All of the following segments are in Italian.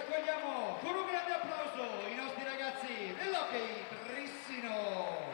accogliamo con un grande applauso i nostri ragazzi dell'Hockey Trissino.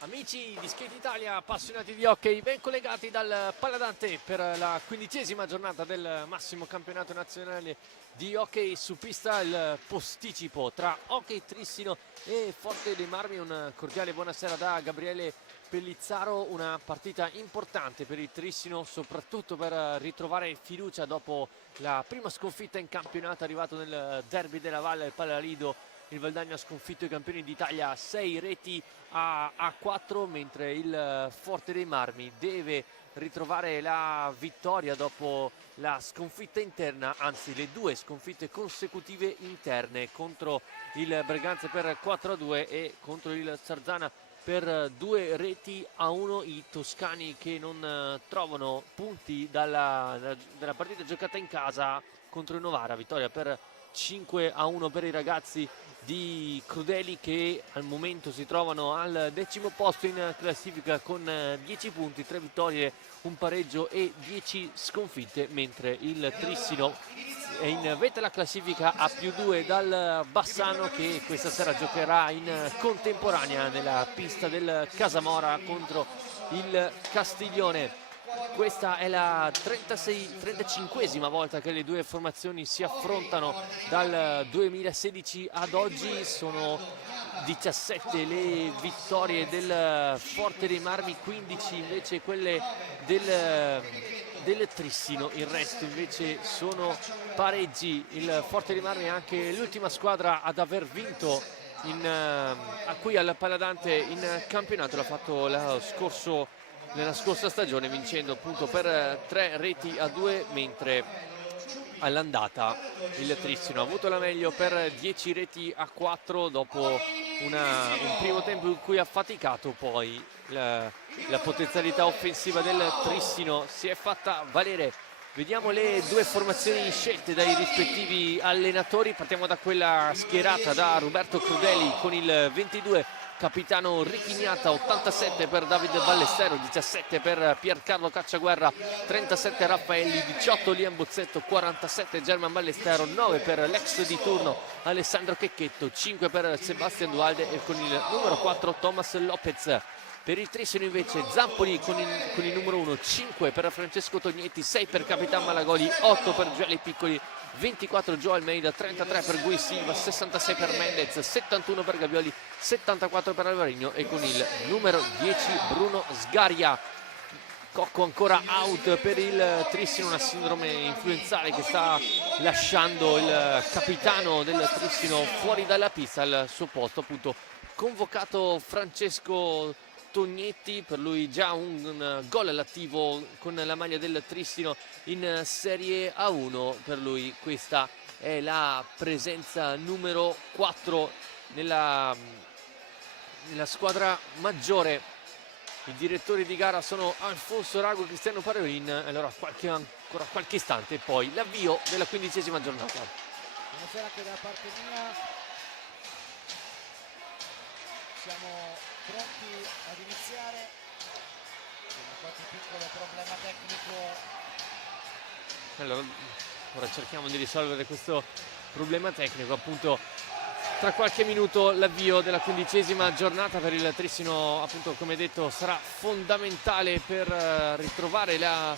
Amici di Skate Italia, appassionati di hockey, ben collegati dal Paladante per la 15ª giornata del massimo campionato nazionale di hockey su pista, il posticipo tra Hockey Trissino e Forte dei Marmi. Un cordiale buonasera da Gabriele Pellizzaro, una partita importante per il Trissino, soprattutto per ritrovare fiducia dopo la prima sconfitta in campionato, arrivato nel derby della Valle al Palalido. Il Valdagno ha sconfitto i campioni d'Italia 6-4, mentre il Forte dei Marmi deve ritrovare la vittoria dopo la sconfitta interna, anzi le due sconfitte consecutive interne, contro il Breganze per 4-2 e contro il Sarzana per 2-1. I toscani che non trovano punti dalla partita giocata in casa contro il Novara. Vittoria per 5-1 per i ragazzi di Crudeli, che al momento si trovano al 10° posto in classifica con 10 punti, 3 vittorie, un pareggio e 10 sconfitte, mentre il Trissino è in vetta alla classifica a +2 dal Bassano, che questa sera giocherà in contemporanea nella pista del Casamora contro il Castiglione. Questa è la 35esima volta che le due formazioni si affrontano dal 2016 ad oggi. Sono 17 le vittorie del Forte dei Marmi, 15 invece quelle del Trissino. Il resto invece sono pareggi. Il Forte dei Marmi è anche l'ultima squadra ad aver vinto a qui al Paladante in campionato. L'ha fatto nella scorsa stagione, vincendo appunto per 3-2, mentre all'andata il Trissino ha avuto la meglio per 10-4 dopo un primo tempo in cui ha faticato. Poi la potenzialità offensiva del Trissino si è fatta valere. Vediamo le due formazioni scelte dai rispettivi allenatori. Partiamo da quella schierata da Roberto Crudeli con il 22 capitano Richignata, 87 per David Ballestero, 17 per Piercarlo Cacciaguerra, 37 Raffaelli, 18 Liam Bozzetto, 47 German Ballestero, 9 per l'ex di turno Alessandro Checchetto, 5 per Sebastian Dualde e con il numero 4 Thomas Lopez. Per il Trissino invece Zampoli con il numero 1, 5 per Francesco Tognetti, 6 per Capitan Malagoli, 8 per Geli Piccoli, 24 Joe Almeida, 33 per Gui Silva, 66 per Mendez, 71 per Gavioli, 74 per Alvarino e con il numero 10 Bruno Sgaria. Cocco ancora out per il Trissino, una sindrome influenzale che sta lasciando il capitano del Trissino fuori dalla pista. Al suo posto appunto convocato Francesco Tognetti, per lui già un gol all'attivo con la maglia del Trissino in Serie A1. Per lui questa è la presenza numero 4 nella squadra maggiore. I direttori di gara sono Alfonso Rago e Cristiano Parolin. Allora ancora qualche istante e poi l'avvio della 15ª giornata. Buonasera anche da parte mia. Siamo pronti ad iniziare. Qualche piccolo problema tecnico. Allora, ora cerchiamo di risolvere questo problema tecnico. Appunto, tra qualche minuto l'avvio della 15ª giornata per il Trissino. Appunto, come detto, sarà fondamentale per ritrovare la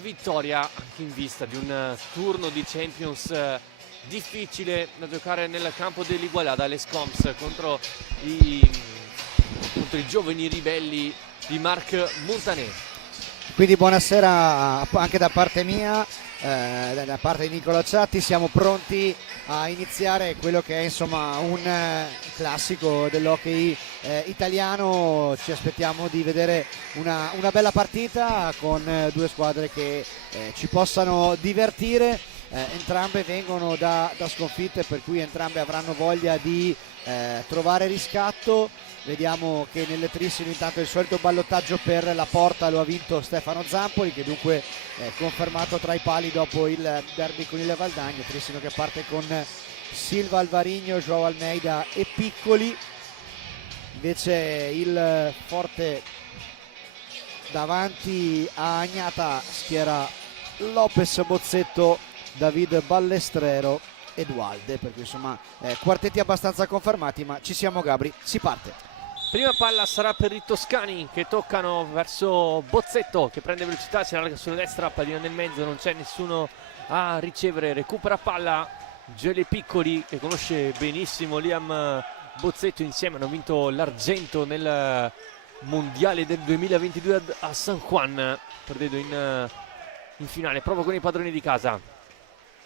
vittoria, anche in vista di un turno di Champions difficile da giocare nel campo dell'Igualada, alle Scoms, contro i giovani ribelli di Marc Montané. Quindi buonasera anche da parte mia, da parte di Nicola Ciatti. Siamo pronti a iniziare quello che è insomma un classico dell'hockey italiano. Ci aspettiamo di vedere una bella partita con due squadre che ci possano divertire. Entrambe vengono da sconfitte, per cui entrambe avranno voglia di trovare riscatto. Vediamo che nelle Trissino intanto il solito ballottaggio per la porta lo ha vinto Stefano Zampoli, che dunque è confermato tra i pali dopo il derby con il Valdagno. Trissino che parte con Silva, Alvarino, Joao Almeida e Piccoli. Invece il Forte davanti a Agnata schiera Lopez, Bozzetto, David Ballestrero e Dualde, per cui insomma quartetti abbastanza confermati, ma ci siamo Gabri, si parte. Prima palla sarà per i toscani che toccano verso Bozzetto, che prende velocità, si allarga sulla destra, pallina nel mezzo, non c'è nessuno a ricevere, recupera palla Geli Piccoli, che conosce benissimo Liam Bozzetto, insieme hanno vinto l'argento nel mondiale del 2022 a San Juan, perdendo in finale proprio con i padroni di casa.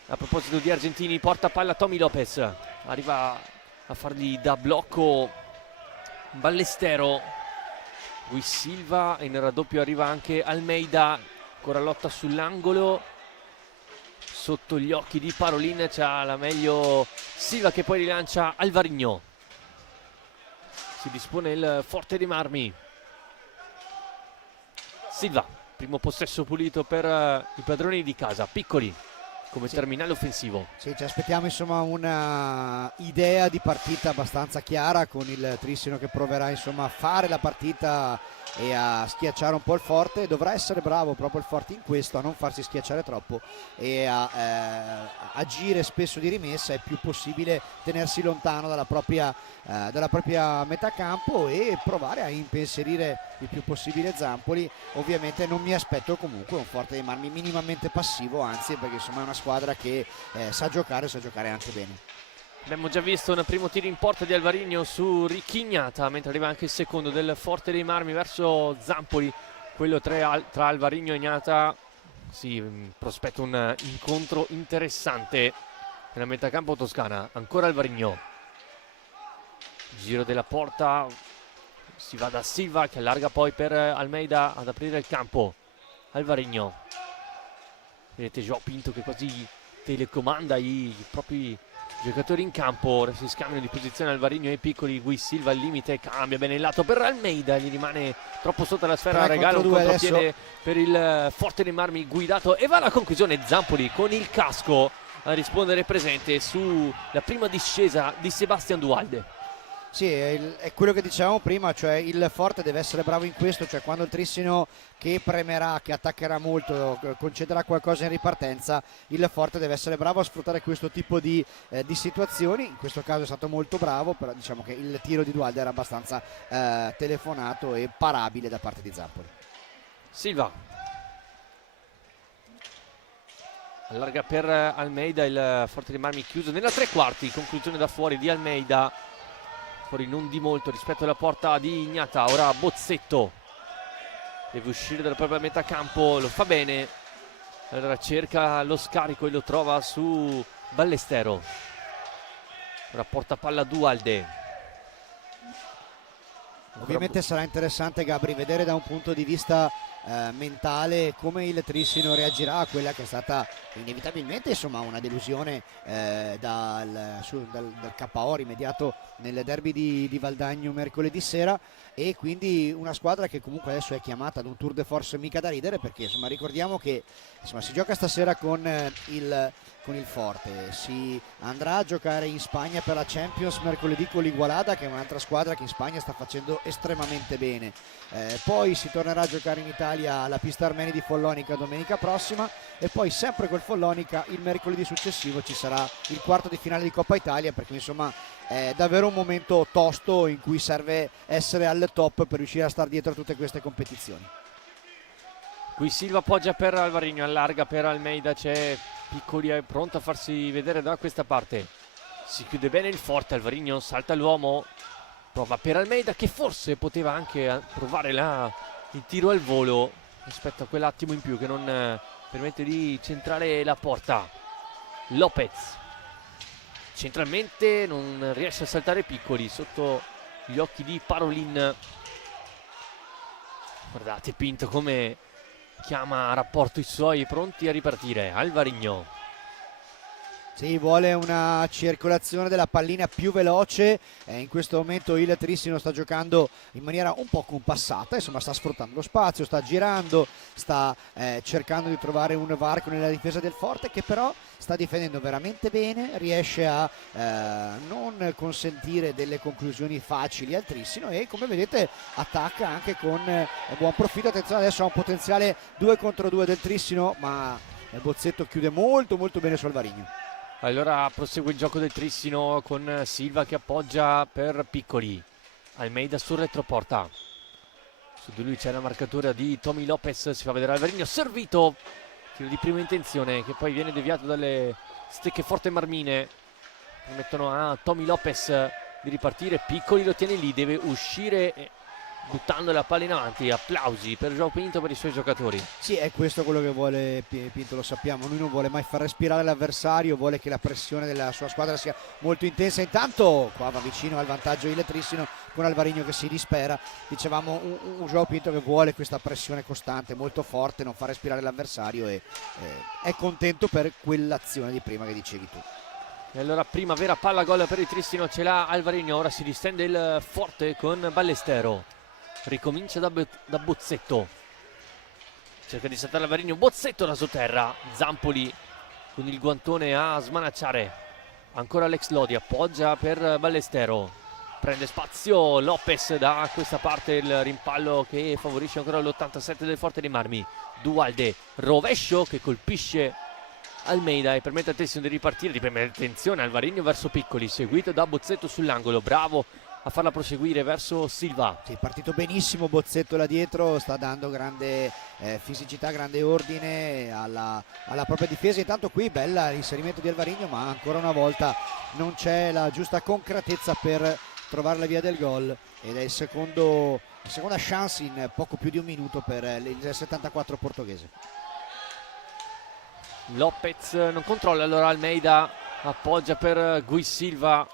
A proposito di argentini, porta palla Tommy Lopez, arriva a fargli da blocco Ballestero, Gui Silva, in raddoppio arriva anche Almeida, ancora lotta sull'angolo, sotto gli occhi di Parolin c'ha la meglio Silva che poi rilancia Alvarino. Si dispone il Forte dei Marmi. Silva, primo possesso pulito per i padroni di casa, Piccoli come terminale offensivo. Sì, ci aspettiamo insomma una idea di partita abbastanza chiara, con il Trissino che proverà insomma a fare la partita e a schiacciare un po' il Forte. Dovrà essere bravo proprio il Forte in questo, a non farsi schiacciare troppo e a agire spesso di rimessa, è più possibile tenersi lontano dalla propria metà campo e provare a impensierire il più possibile Zampoli. Ovviamente non mi aspetto comunque un Forte dei Marmi minimamente passivo, anzi, perché insomma è una squadra che sa giocare anche bene. Abbiamo già visto un primo tiro in porta di Alvarinho su Ricchignata, mentre arriva anche il secondo del Forte dei Marmi verso Zampoli, quello tra Alvarinho e Ignata. Si prospetta un incontro interessante nella metà campo toscana. Ancora Alvarinho, giro della porta, si va da Silva che allarga poi per Almeida ad aprire il campo. Alvarinho, vedete João Pinto che quasi telecomanda i propri giocatori in campo. Ora si scambiano di posizione Alvarinho e Piccoli. Gui Silva al limite, cambia bene il lato per Almeida, gli rimane troppo sotto la sfera, regala un contropiede adesso per il Forte dei Marmi guidato, e va alla conclusione Zampoli con il casco a rispondere presente sulla prima discesa di Sebastian Duhalde. Sì, è quello che dicevamo prima, cioè il Forte deve essere bravo in questo, cioè quando il Trissino che premerà, che attaccherà molto, concederà qualcosa in ripartenza, il Forte deve essere bravo a sfruttare questo tipo di situazioni. In questo caso è stato molto bravo, però diciamo che il tiro di Duhalde era abbastanza telefonato e parabile da parte di Zampoli. Silva allarga per Almeida, il Forte dei Marmi chiuso nella tre quarti, conclusione da fuori di Almeida, fuori non di molto rispetto alla porta di Ignata. Ora Bozzetto deve uscire dalla propria metà campo, lo fa bene, allora cerca lo scarico e lo trova su Ballestero. Ora porta palla Duhalde. Ovviamente sarà interessante, Gabri, vedere da un punto di vista mentale come il Trissino reagirà a quella che è stata inevitabilmente insomma una delusione dal KO rimediato nel derby di Valdagno mercoledì sera, e quindi una squadra che comunque adesso è chiamata ad un tour de force mica da ridere, perché insomma ricordiamo che insomma si gioca stasera con il Forte, si andrà a giocare in Spagna per la Champions mercoledì con l'Igualada, che è un'altra squadra che in Spagna sta facendo estremamente bene, poi si tornerà a giocare in Italia alla pista Armeni di Follonica domenica prossima, e poi sempre col Follonica il mercoledì successivo ci sarà il quarto di finale di Coppa Italia, perché insomma è davvero un momento tosto in cui serve essere al top per riuscire a stare dietro a tutte queste competizioni. Qui Silva appoggia per Alvarinho, allarga per Almeida, c'è Piccoli, è pronto a farsi vedere da questa parte, si chiude bene il Forte, Alvarinho salta l'uomo, prova per Almeida che forse poteva anche provare il tiro al volo rispetto a quell'attimo in più che non permette di centrare la porta. Lopez centralmente non riesce a saltare Piccoli sotto gli occhi di Parolin. Guardate Pinto come chiama a rapporto i suoi, pronti a ripartire. Alvarinho, sì, vuole una circolazione della pallina più veloce, in questo momento il Trissino sta giocando in maniera un po' compassata, insomma sta sfruttando lo spazio, sta girando, sta cercando di trovare un varco nella difesa del Forte, che però sta difendendo veramente bene, riesce a non consentire delle conclusioni facili al Trissino, e come vedete attacca anche con buon profitto. Attenzione, adesso ha un potenziale 2 contro 2 del Trissino, ma Bozzetto chiude molto molto bene su Alvarinho. allora prosegue il gioco del Trissino con Silva che appoggia per Piccoli. Almeida sul retroporta, su di lui c'è la marcatura di Tommy Lopez, si fa vedere Alvarinho, servito, tiro di prima intenzione che poi viene deviato dalle stecche Forte Marmine, permettono a Tommy Lopez di ripartire. Piccoli lo tiene lì, deve uscire buttando la palla in avanti. Applausi per João Pinto, per i suoi giocatori. Sì, è questo quello che vuole Pinto, lo sappiamo, lui non vuole mai far respirare l'avversario, vuole che la pressione della sua squadra sia molto intensa. Intanto qua va vicino al vantaggio il Trissino con Alvarinho che si dispera. Dicevamo un João Pinto che vuole questa pressione costante, molto forte, non fa respirare l'avversario, e è contento per quell'azione di prima che dicevi tu. E allora prima vera palla gol per il Trissino ce l'ha Alvarinho, ora si distende il Forte con Ballestero, ricomincia da Bozzetto, cerca di saltare Alvarinho, Bozzetto da sotterra, Zampoli con il guantone a smanacciare, ancora Alex Lodi appoggia per Ballestero, prende spazio Lopez da questa parte, il rimpallo che favorisce ancora l'87 del Forte dei Marmi. Duhalde, rovescio che colpisce Almeida e permette al Trissino di ripartire, di premere attenzione Alvarinho verso Piccoli, seguito da Bozzetto sull'angolo, bravo a farla proseguire verso Silva. Sì, partito benissimo Bozzetto là dietro, sta dando grande fisicità, grande ordine alla propria difesa. Intanto qui bella l'inserimento di Alvarinho, ma ancora una volta non c'è la giusta concretezza per trovare la via del gol, ed è la seconda chance in poco più di un minuto per il 74 portoghese. Lopez non controlla, allora Almeida appoggia per Gui Silva,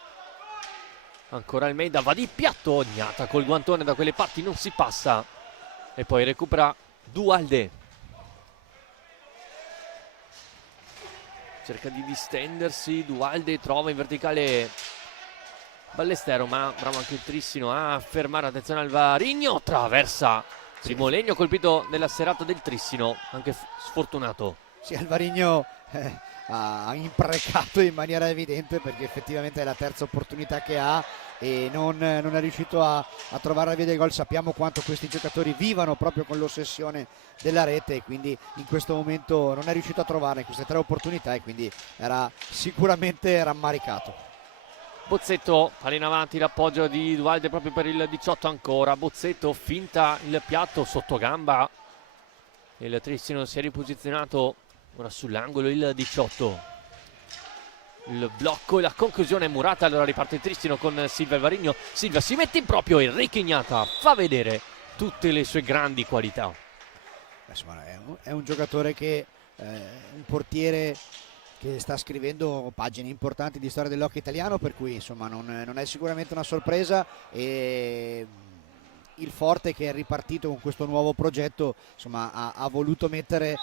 ancora Almeida, va di piatto, Gnata col guantone, da quelle parti non si passa, e poi recupera Duhalde, cerca di distendersi, Duhalde trova in verticale Ballestero, ma bravo anche il Trissino a fermare, attenzione Alvarinho, traversa, primo legno colpito nella serata del Trissino, anche sfortunato. Sì, Alvarinho ha imprecato in maniera evidente, perché effettivamente è la terza opportunità che ha e non è riuscito a trovare la via del gol. Sappiamo quanto questi giocatori vivano proprio con l'ossessione della rete, e quindi in questo momento non è riuscito a trovare queste tre opportunità, e quindi era sicuramente rammaricato. Bozzetto, palla in avanti, l'appoggio di Duhalde proprio per il 18 ancora, Bozzetto finta il piatto sotto gamba, il Trissino si è riposizionato ora sull'angolo, il 18, il blocco e la conclusione è murata, allora riparte il Trissino con Silva Alvarinho, Silva si mette in proprio, Enrique Gnata fa vedere tutte le sue grandi qualità. Insomma, è un giocatore che un portiere che sta scrivendo pagine importanti di storia dell'hockey italiano, per cui insomma non è sicuramente una sorpresa, e il Forte, che è ripartito con questo nuovo progetto, insomma ha voluto mettere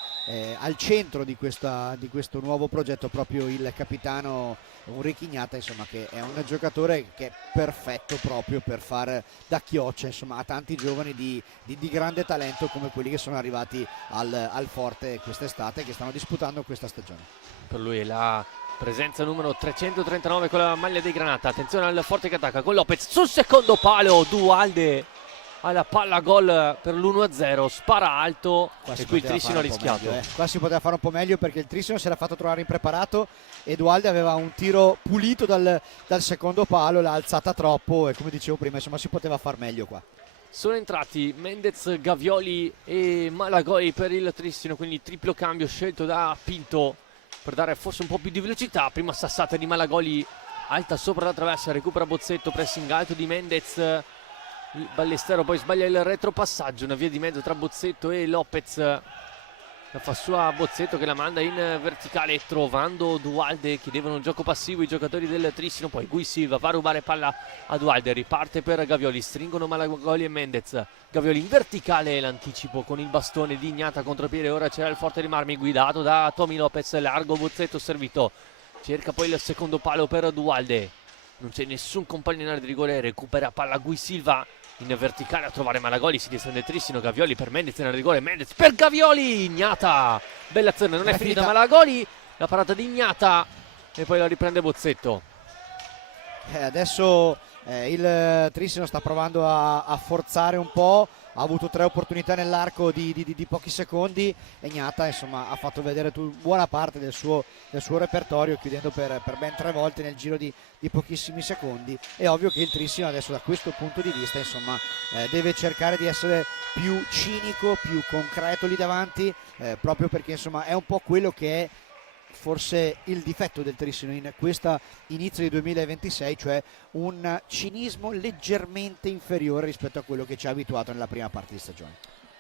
al centro di questo nuovo progetto proprio il capitano Enrique Gnata, insomma, che è un giocatore che è perfetto proprio per far da chioccia, insomma, a tanti giovani di grande talento come quelli che sono arrivati al Forte quest'estate, che stanno disputando questa stagione. Per lui è la presenza numero 339 con la maglia dei Granata. Attenzione al Forte che attacca con Lopez sul secondo palo, Duhalde alla palla gol per l'1-0, spara alto e qui il Trissino ha rischiato. Qua si poteva fare un po' meglio, perché il Trissino si era fatto trovare impreparato e Duhalde aveva un tiro pulito dal secondo palo, l'ha alzata troppo e, come dicevo prima, insomma, si poteva far meglio qua. Sono entrati Mendez, Gavioli e Malagoli per il Trissino, quindi triplo cambio scelto da Pinto per dare forse un po' più di velocità. Prima sassata di Malagoli alta sopra la traversa, recupera Bozzetto, pressing alto di Mendez, il Ballestero poi sbaglia il retropassaggio, una via di mezzo tra Bozzetto e Lopez, la fa sua Bozzetto che la manda in verticale trovando Duhalde. Chiedevano un gioco passivo i giocatori del Trissino, poi Gui Silva va a rubare palla a Duhalde, riparte per Gavioli, stringono Malagoli e Mendez, Gavioli in verticale, l'anticipo con il bastone di Gnata contropiede, ora c'era il Forte dei Marmi guidato da Tommy Lopez, largo Bozzetto servito, cerca poi il secondo palo per Duhalde, non c'è nessun compagno in area di rigore, recupera palla Gui Silva in verticale a trovare Malagoli, si distende Trissino, Gavioli per Mendez in area di rigore, Mendez per Gavioli, Gnata, bella azione, non è finita Malagoli, la parata di Gnata e poi la riprende Bozzetto. Adesso il Trissino sta provando a forzare un po', ha avuto tre opportunità nell'arco di pochi secondi e Gnata, insomma, ha fatto vedere buona parte del suo repertorio, chiudendo per ben 3 volte nel giro di pochissimi secondi. È ovvio che il Trissino adesso, da questo punto di vista, insomma, deve cercare di essere più cinico, più concreto lì davanti, proprio perché, insomma, è un po' quello che è forse il difetto del Trissino in questo inizio di 2026, cioè un cinismo leggermente inferiore rispetto a quello che ci ha abituato nella prima parte di stagione.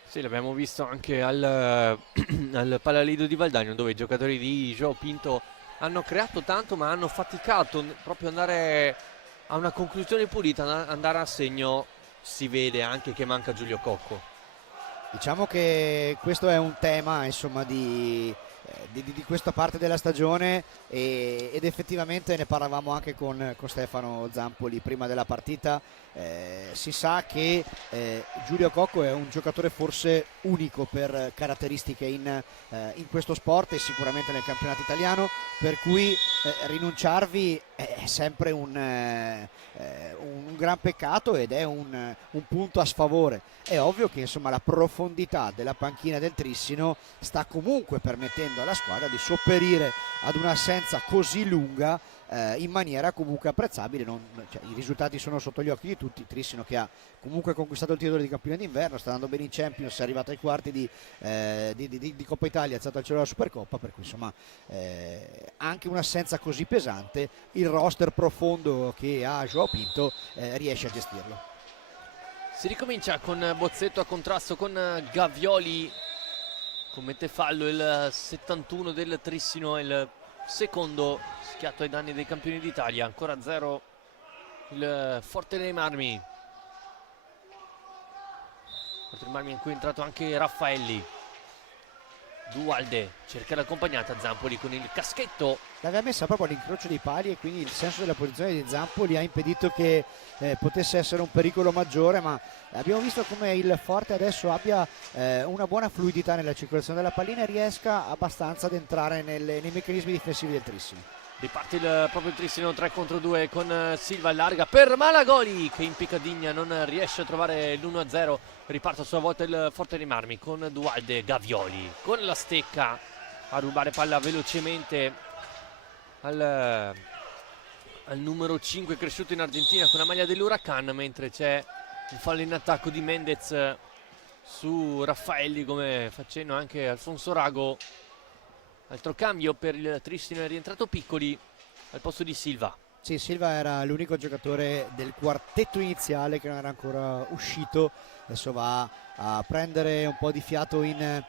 Sì, l'abbiamo visto anche al Palalido di Valdagno, dove i giocatori di João Pinto hanno creato tanto ma hanno faticato proprio andare a una conclusione pulita, andare a segno. Si vede anche che manca Giulio Cocco. Diciamo che questo è un tema, insomma, di questa parte della stagione, ed effettivamente ne parlavamo anche con Stefano Zampoli prima della partita. Si sa che Giulio Cocco è un giocatore forse unico per caratteristiche in questo sport e sicuramente nel campionato italiano, per cui rinunciarvi è sempre un gran peccato ed è un punto a sfavore. È ovvio che insomma la profondità della panchina del Trissino sta comunque permettendo alla squadra di sopperire ad un'assenza così lunga in maniera comunque apprezzabile. Cioè, i risultati sono sotto gli occhi di tutti. Trissino che ha comunque conquistato il titolo di campione d'inverno, sta andando bene in Champions, è arrivato ai quarti di Coppa Italia, è alzato al cielo la Supercoppa, per cui insomma anche un'assenza così pesante il roster profondo che ha Joao Pinto riesce a gestirlo. Si ricomincia con Bozzetto a contrasto con Gavioli, commette fallo il 71 del Trissino, il secondo schiatto ai danni dei campioni d'Italia. Ancora 0 il Forte dei Marmi. Forte dei Marmi in cui è entrato anche Raffaelli. Dualde cerca l'accompagnata, Zampoli con il caschetto. L'aveva messa proprio all'incrocio dei pali e quindi il senso della posizione di Zampoli ha impedito che potesse essere un pericolo maggiore, ma abbiamo visto come il Forte adesso abbia una buona fluidità nella circolazione della pallina e riesca abbastanza ad entrare nei meccanismi difensivi del Trissino. Riparte proprio il Trissino 3 contro 2 con Silva, allarga per Malagoli che in piccadigna non riesce a trovare l'1-0. Riparte a sua volta il Forte dei Marmi con Dualde, Gavioli con la stecca a rubare palla velocemente al numero 5 cresciuto in Argentina con la maglia dell'Huracan, mentre c'è un fallo in attacco di Mendez su Raffaelli, come facendo anche Alfonso Rago. Altro cambio per il Trissino, è rientrato Piccoli al posto di Silva. Sì, Silva era l'unico giocatore del quartetto iniziale che non era ancora uscito, adesso va a prendere un po' di fiato in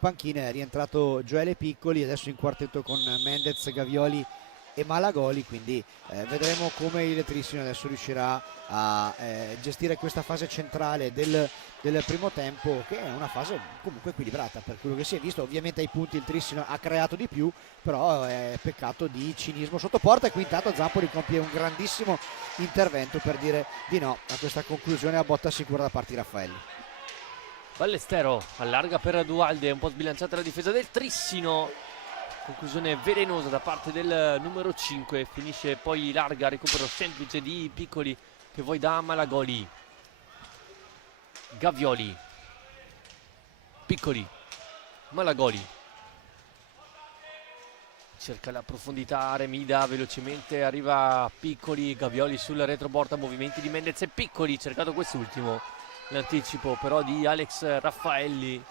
panchina. È rientrato Gioele Piccoli, adesso in quartetto con Mendez, Gavioli e Malagoli, quindi vedremo come il Trissino adesso riuscirà a gestire questa fase centrale del primo tempo, che è una fase comunque equilibrata per quello che si è visto. Ovviamente ai punti il Trissino ha creato di più, però è peccato di cinismo sotto porta, e qui intanto Zampoli compie un grandissimo intervento per dire di no a questa conclusione a botta sicura da parte di Raffaelli. Ballestero allarga per Dualde, un po' sbilanciata la difesa del Trissino, conclusione velenosa da parte del numero 5, finisce poi larga, recupero semplice di Piccoli che poi dà Malagoli. Gavioli, Piccoli, Malagoli, cerca la profondità Remida, velocemente arriva Piccoli, Gavioli sul retroporta, movimenti di Mendez e Piccoli, cercato quest'ultimo, l'anticipo però di Alex Raffaelli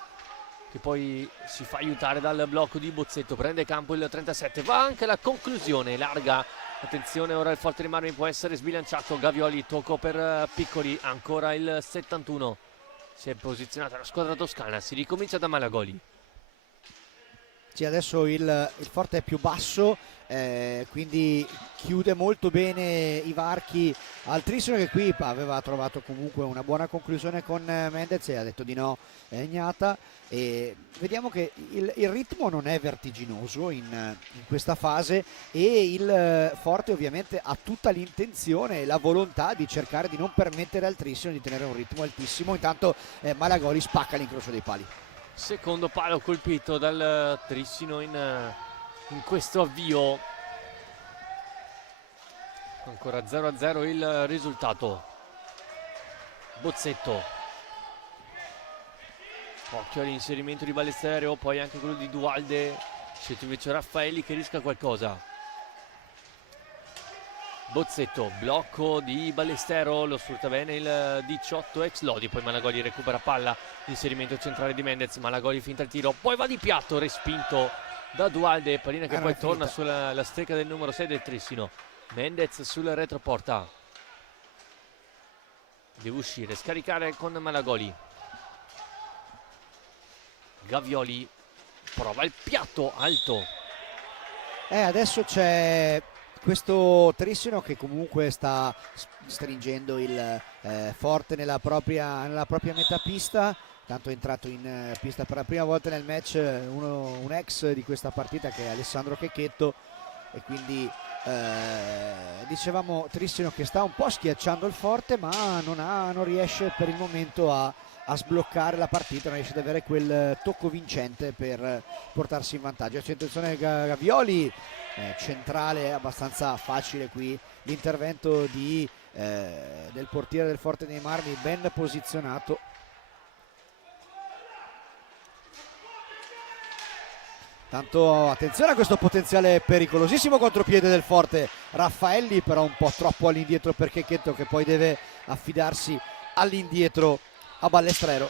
che poi si fa aiutare dal blocco di Bozzetto, prende campo il 37, va anche la conclusione, larga, attenzione, ora il Forte dei Marmi può essere sbilanciato, Gavioli, tocco per Piccoli, ancora il 71, si è posizionata la squadra toscana, si ricomincia da Malagoli. Sì, adesso il Forte è più basso, quindi chiude molto bene i varchi al Trissino, che qui aveva trovato comunque una buona conclusione con Mendez e ha detto di no Ignata, e vediamo che il ritmo non è vertiginoso in questa fase, e il Forte ovviamente ha tutta l'intenzione e la volontà di cercare di non permettere al Trissino di tenere un ritmo altissimo. Intanto Malagoli spacca l'incrocio dei pali. Secondo palo colpito dal Trissino in questo avvio. Ancora 0-0 il risultato. Bozzetto, occhio all'inserimento di Ballestero, poi anche quello di Dualde, c'è invece Raffaelli che rischia qualcosa. Bozzetto, blocco di Ballestero, lo sfrutta bene il 18 ex Lodi, poi Malagoli recupera palla, l'inserimento centrale di Mendez, Malagoli finta il tiro, poi va di piatto, respinto da Dualde, pallina che poi torna sulla stecca del numero 6 del Trissino. Mendez sul retroporta, deve uscire, scaricare con Malagoli. Gavioli prova il piatto alto. Adesso c'è questo Trissino che comunque sta stringendo il Forte nella propria metà pista. Tanto è entrato in pista per la prima volta nel match un ex di questa partita, che è Alessandro Checchetto, e quindi dicevamo Trissino che sta un po' schiacciando il Forte, ma non riesce per il momento a sbloccare la partita, non riesce ad avere quel tocco vincente per portarsi in vantaggio. C'è attenzione Gavioli, centrale, abbastanza facile qui l'intervento di del portiere del Forte dei Marmi, ben posizionato. Tanto attenzione a questo potenziale pericolosissimo contropiede del Forte. Raffaelli però un po' troppo all'indietro per Checchetto, che poi deve affidarsi all'indietro a Ballestrero.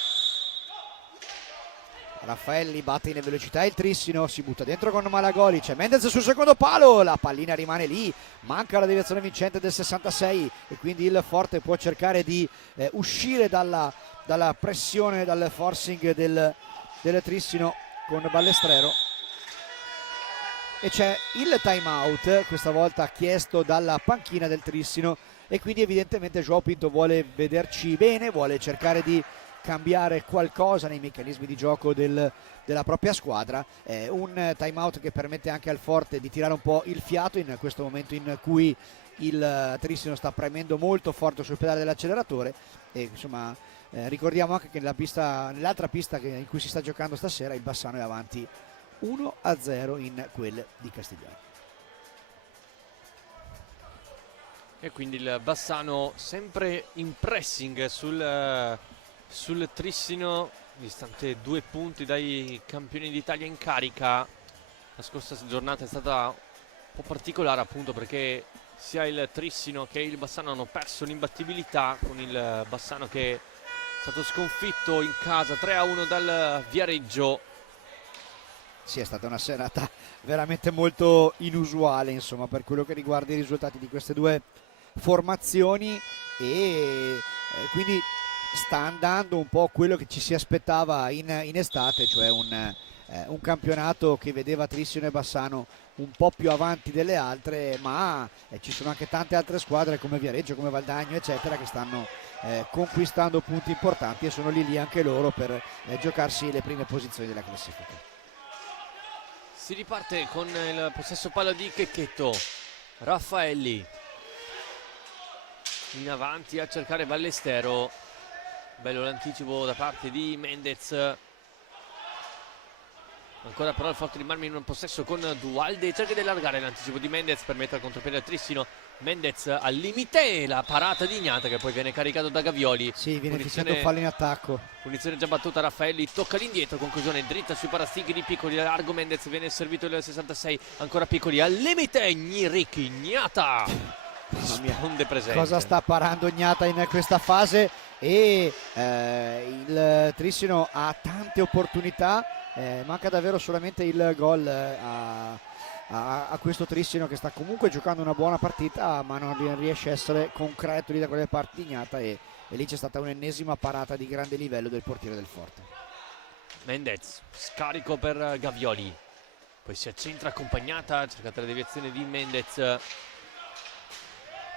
Raffaelli batte in velocità il Trissino, si butta dentro con Malagoli, c'è Mendez sul secondo palo, la pallina rimane lì, manca la deviazione vincente del 66 e quindi il Forte può cercare di uscire dalla pressione, dal forcing del Trissino con Ballestrero. E c'è il time out, questa volta chiesto dalla panchina del Trissino, e quindi evidentemente João Pinto vuole vederci bene, vuole cercare di cambiare qualcosa nei meccanismi di gioco della propria squadra. Un time out che permette anche al Forte di tirare un po' il fiato in questo momento in cui il Trissino sta premendo molto forte sul pedale dell'acceleratore, e insomma ricordiamo anche che nell'altra pista in cui si sta giocando stasera il Bassano è avanti 1-0 in quel di Castiglione. E quindi il Bassano sempre in pressing sul Trissino, distante 2 punti dai campioni d'Italia in carica. La scorsa giornata è stata un po' particolare, appunto perché sia il Trissino che il Bassano hanno perso l'imbattibilità, con il Bassano che è stato sconfitto in casa 3-1 dal Viareggio. Sì, è stata una serata veramente molto inusuale, insomma, per quello che riguarda i risultati di queste due formazioni, e quindi sta andando un po' quello che ci si aspettava in estate, cioè un campionato che vedeva Trissino e Bassano un po' più avanti delle altre, ma ci sono anche tante altre squadre come Viareggio, come Valdagno eccetera, che stanno conquistando punti importanti e sono lì anche loro per giocarsi le prime posizioni della classifica. Si riparte con il possesso palla di Checchetto. Raffaelli in avanti a cercare Ballestero. Bello l'anticipo da parte di Mendez. Ancora però il Forte di Marmi in un possesso con Dualde, cerca di allargare l'anticipo di Mendez per mettere al contropiede al Trissino. Mendez al limite, la parata di Ignata che poi viene caricato da Gavioli. Sì, viene fischiato fallo in attacco. Punizione già battuta, Raffaelli tocca l'indietro, conclusione dritta sui parastighi di Piccoli, largo Mendez, viene servito il 66, ancora Piccoli al limite, Gnirichi, Ignata risponde presente. Cosa sta parando Ignata in questa fase, e il Trissino ha tante opportunità, manca davvero solamente il gol a questo Trissino, che sta comunque giocando una buona partita ma non riesce a essere concreto lì da quelle parti di Ignata, e lì c'è stata un'ennesima parata di grande livello del portiere del Forte. Mendez, scarico per Gavioli, poi si accentra accompagnata, cercata la deviazione di Mendez,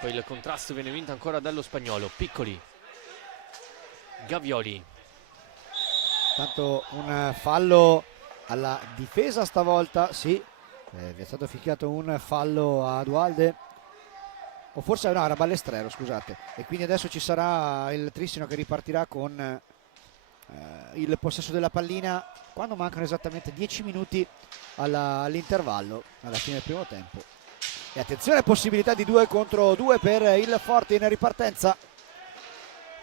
poi il contrasto viene vinto ancora dallo spagnolo. Piccoli, Gavioli, tanto un fallo alla difesa stavolta, sì, vi è stato fischiato un fallo a Dualde, o forse no, era Ballestrero, scusate, e quindi adesso ci sarà il Trissino che ripartirà con il possesso della pallina quando mancano esattamente 10 minuti all'intervallo, alla fine del primo tempo. E attenzione, possibilità di 2 contro 2 per il Forte in ripartenza,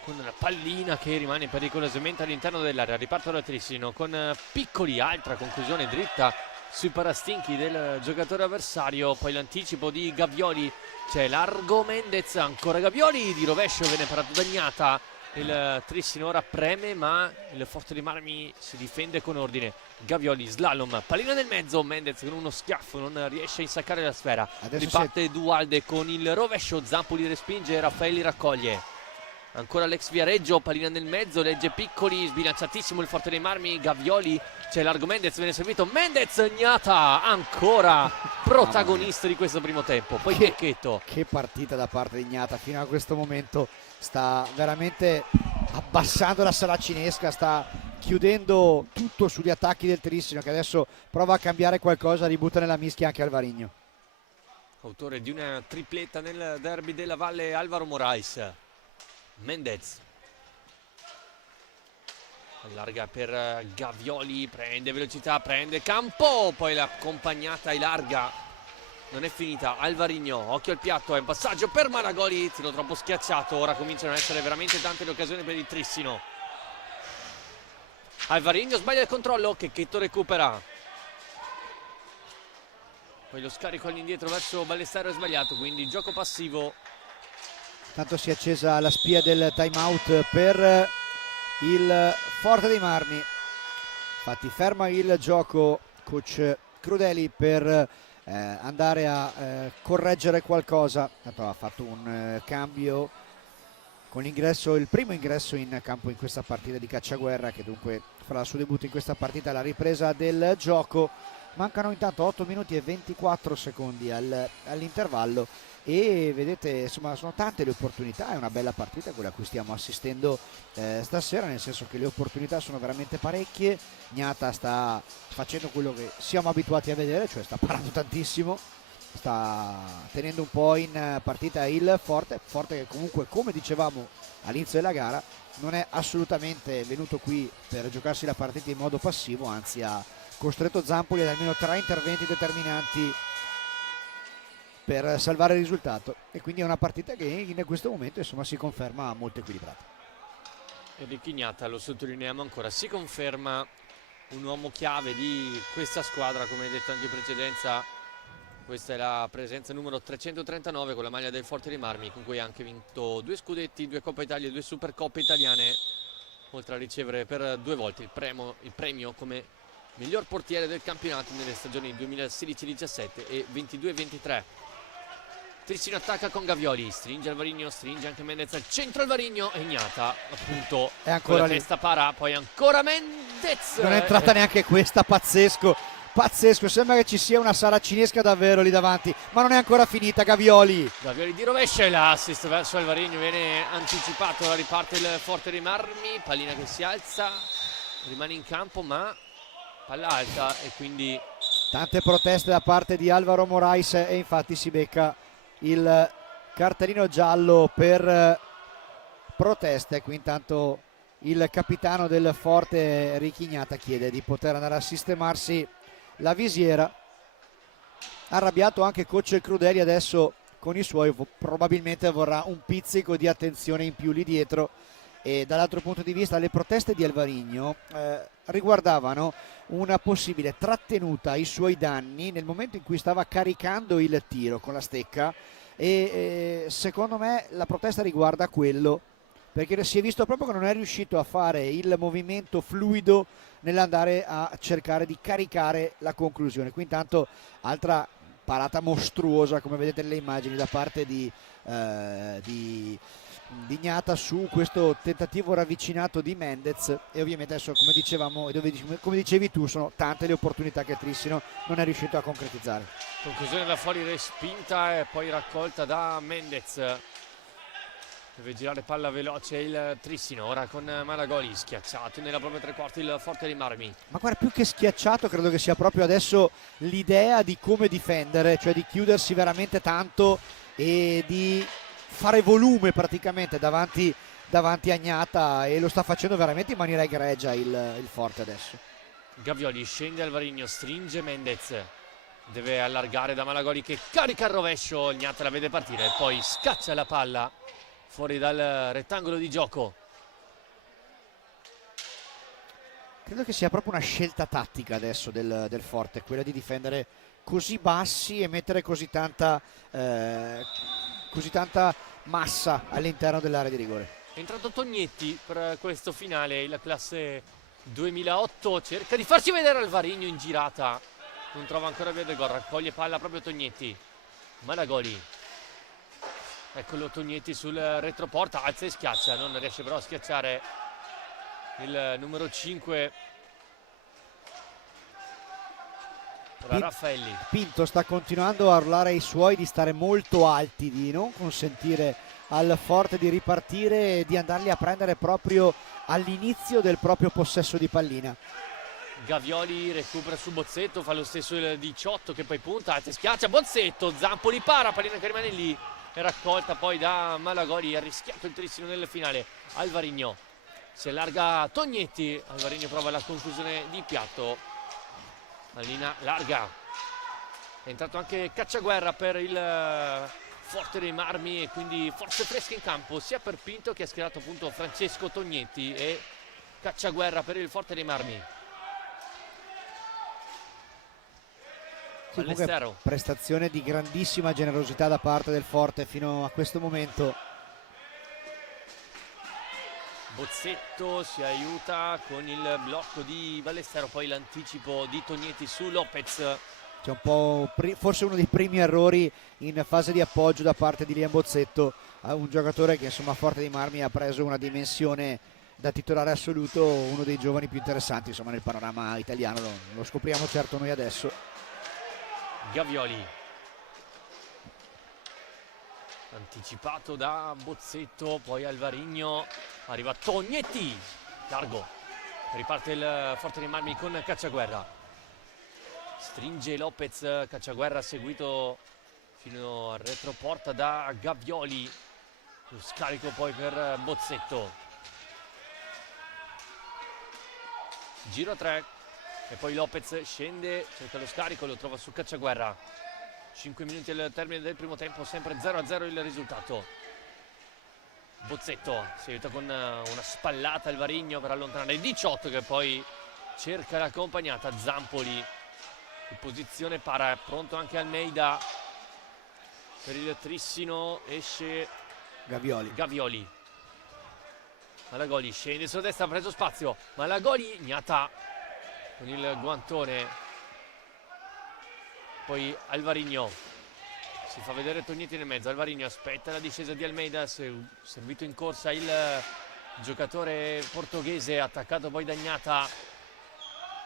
con una pallina che rimane pericolosamente all'interno dell'area. Riparto da Trissino con Piccoli, altra conclusione dritta sui parastinchi del giocatore avversario, poi l'anticipo di Gavioli, c'è largo Mendez, ancora Gavioli, di rovescio viene parato da Ignata, il Trissino ora preme ma il Forte di Marmi si difende con ordine. Gavioli, slalom, pallina nel mezzo, Mendez con uno schiaffo non riesce a insaccare la sfera, ribatte Dualde con il rovescio, Zampoli respinge, Raffaelli raccoglie. Ancora l'ex Viareggio, pallina nel mezzo, legge Piccoli, sbilanciatissimo il Forte dei Marmi, Gavioli, c'è largo Mendez, viene servito, Mendez, Ignata, ancora protagonista di questo primo tempo, poi Checchetto. Che partita da parte di Ignata, fino a questo momento sta veramente abbassando la saracinesca, sta chiudendo tutto sugli attacchi del Trissino, che adesso prova a cambiare qualcosa, ributta nella mischia anche Alvarino. Autore di una tripletta nel derby della Valle, Alvaro Morais. Mendez allarga per Gavioli, prende velocità, prende campo, poi l'accompagnata e larga non è finita. Alvarinho, occhio al piatto, è un passaggio per Malagoli, tiro troppo schiacciato. Ora cominciano ad essere veramente tante le occasioni per il Trissino. Alvarinho sbaglia il controllo, Checchetto recupera, poi lo scarico all'indietro verso Ballesteros è sbagliato, quindi gioco passivo. Tanto si è accesa la spia del time out per il Forte dei Marmi. Infatti ferma il gioco coach Crudeli per andare a correggere qualcosa. Tanto ha fatto un cambio con l'ingresso, il primo ingresso in campo in questa partita di Cacciaguerra, che dunque farà il suo debutto in questa partita alla ripresa del gioco. Mancano intanto 8 minuti e 24 secondi all'intervallo e vedete, insomma, sono tante le opportunità. È una bella partita quella a cui stiamo assistendo stasera, nel senso che le opportunità sono veramente parecchie. Gnata sta facendo quello che siamo abituati a vedere, cioè sta parando tantissimo, sta tenendo un po' in partita il Forte che comunque, come dicevamo all'inizio della gara, non è assolutamente venuto qui per giocarsi la partita in modo passivo, anzi ha costretto Zampoli ad almeno 3 interventi determinanti per salvare il risultato, e quindi è una partita che in questo momento, insomma, si conferma molto equilibrata. Enrico Gnata, lo sottolineiamo ancora, si conferma un uomo chiave di questa squadra, come detto anche in precedenza. Questa è la presenza numero 339 con la maglia del Forte dei Marmi, con cui ha anche vinto 2 scudetti, 2 Coppa Italia e 2 Supercoppe italiane, oltre a ricevere per 2 volte il premio come miglior portiere del campionato nelle stagioni 2016-17 e 22-23. Trissino attacca con Gavioli, stringe Alvarinho, stringe anche Mendez al centro, Alvarinho e Gnata appunto è ancora con la testa para, poi ancora Mendez. Non è entrata neanche questa, pazzesco, sembra che ci sia una saracinesca davvero lì davanti, ma non è ancora finita. Gavioli Di rovescia e l'assist verso Alvarinho, viene anticipato, riparte il Forte dei Marmi, pallina che si alza, rimane in campo ma palla alta e quindi tante proteste da parte di Alvaro Morais e infatti si becca il cartellino giallo per proteste. Qui intanto il capitano del Forte Ricky Gnata chiede di poter andare a sistemarsi la visiera. Arrabbiato anche coach Crudeli adesso con i suoi, probabilmente vorrà un pizzico di attenzione in più lì dietro. E dall'altro punto di vista le proteste di Alvarinho riguardavano una possibile trattenuta ai suoi danni nel momento in cui stava caricando il tiro con la stecca e secondo me la protesta riguarda quello, perché si è visto proprio che non è riuscito a fare il movimento fluido nell'andare a cercare di caricare la conclusione. Qui intanto altra parata mostruosa, come vedete nelle immagini, da parte di Gnata su questo tentativo ravvicinato di Mendez. E ovviamente adesso, come dicevamo, come dicevi tu, sono tante le opportunità che Trissino non è riuscito a concretizzare. conclusione da fuori respinta e poi raccolta da Mendez. Deve girare palla veloce il Trissino, ora con Malagoli, schiacciato nella propria tre quarti il Forte dei Marmi. Ma guarda, più che schiacciato credo che sia proprio adesso l'idea di come difendere, cioè di chiudersi veramente tanto e di fare volume praticamente davanti a Gnata, e lo sta facendo veramente in maniera egregia il Forte adesso. Gavioli scende, Alvarinho stringe Mendez, deve allargare da Malagoli che carica il rovescio, Gnata la vede partire e poi scaccia la palla fuori dal rettangolo di gioco. Credo che sia proprio una scelta tattica adesso del Forte, quella di difendere così bassi e mettere così tanta massa all'interno dell'area di rigore. È entrato Tognetti per questo finale, il classe 2008, cerca di farsi vedere Alvarinho in girata, non trova ancora via del gol, raccoglie palla proprio Tognetti. Malagoli, eccolo Tognetti sul retroporta, alza e schiaccia, non riesce però a schiacciare il numero 5. Raffaelli. Pinto sta continuando a urlare ai suoi di stare molto alti, di non consentire al Forte di ripartire e di andarli a prendere proprio all'inizio del proprio possesso di pallina. Gavioli recupera su Bozzetto, fa lo stesso il 18 che poi punta, alza e schiaccia, Bozzetto, Zampoli para, pallina che rimane lì, è raccolta poi da Malagoli, ha rischiato il Trissino nel finale. Alvarinho, si allarga Tognetti, Alvarinho prova la conclusione di piatto, pallina larga, È entrato anche Cacciaguerra per il Forte dei Marmi e quindi forze fresche in campo sia per Pinto che ha schierato appunto Francesco Tognetti e Cacciaguerra per il Forte dei Marmi. Sì, comunque Ballestero. prestazione di grandissima generosità da parte del Forte fino a questo momento. Bozzetto si aiuta con il blocco di Ballestero, poi l'anticipo di Tognetti su Lopez. C'è un po' forse uno dei primi errori in fase di appoggio da parte di Liam Bozzetto, un giocatore che insomma a Forte dei Marmi ha preso una dimensione da titolare assoluto, uno dei giovani più interessanti insomma nel panorama italiano, lo scopriamo certo noi adesso. Gavioli anticipato da Bozzetto, poi Alvarigno, arriva Tognetti, largo, riparte il Forte dei Marmi con Cacciaguerra, stringe Lopez, Cacciaguerra seguito fino al retroporta da Gavioli, lo scarico poi per Bozzetto, giro 3 e poi Lopez scende, cerca lo scarico, lo trova su Cacciaguerra. 5 minuti al termine del primo tempo, sempre 0-0 il risultato. Bozzetto si aiuta con una spallata Alvarigno per allontanare il 18 che poi cerca l'accompagnata. Zampoli in posizione para, pronto anche Almeida per il Trissino, esce Gavioli. Malagoli scende sulla destra, ha preso spazio, Malagoli ignata con il guantone. Poi Alvarigno si fa vedere Tognetti nel mezzo, Alvarigno aspetta la discesa di Almeida, servito in corsa il giocatore portoghese, attaccato poi da Gnata,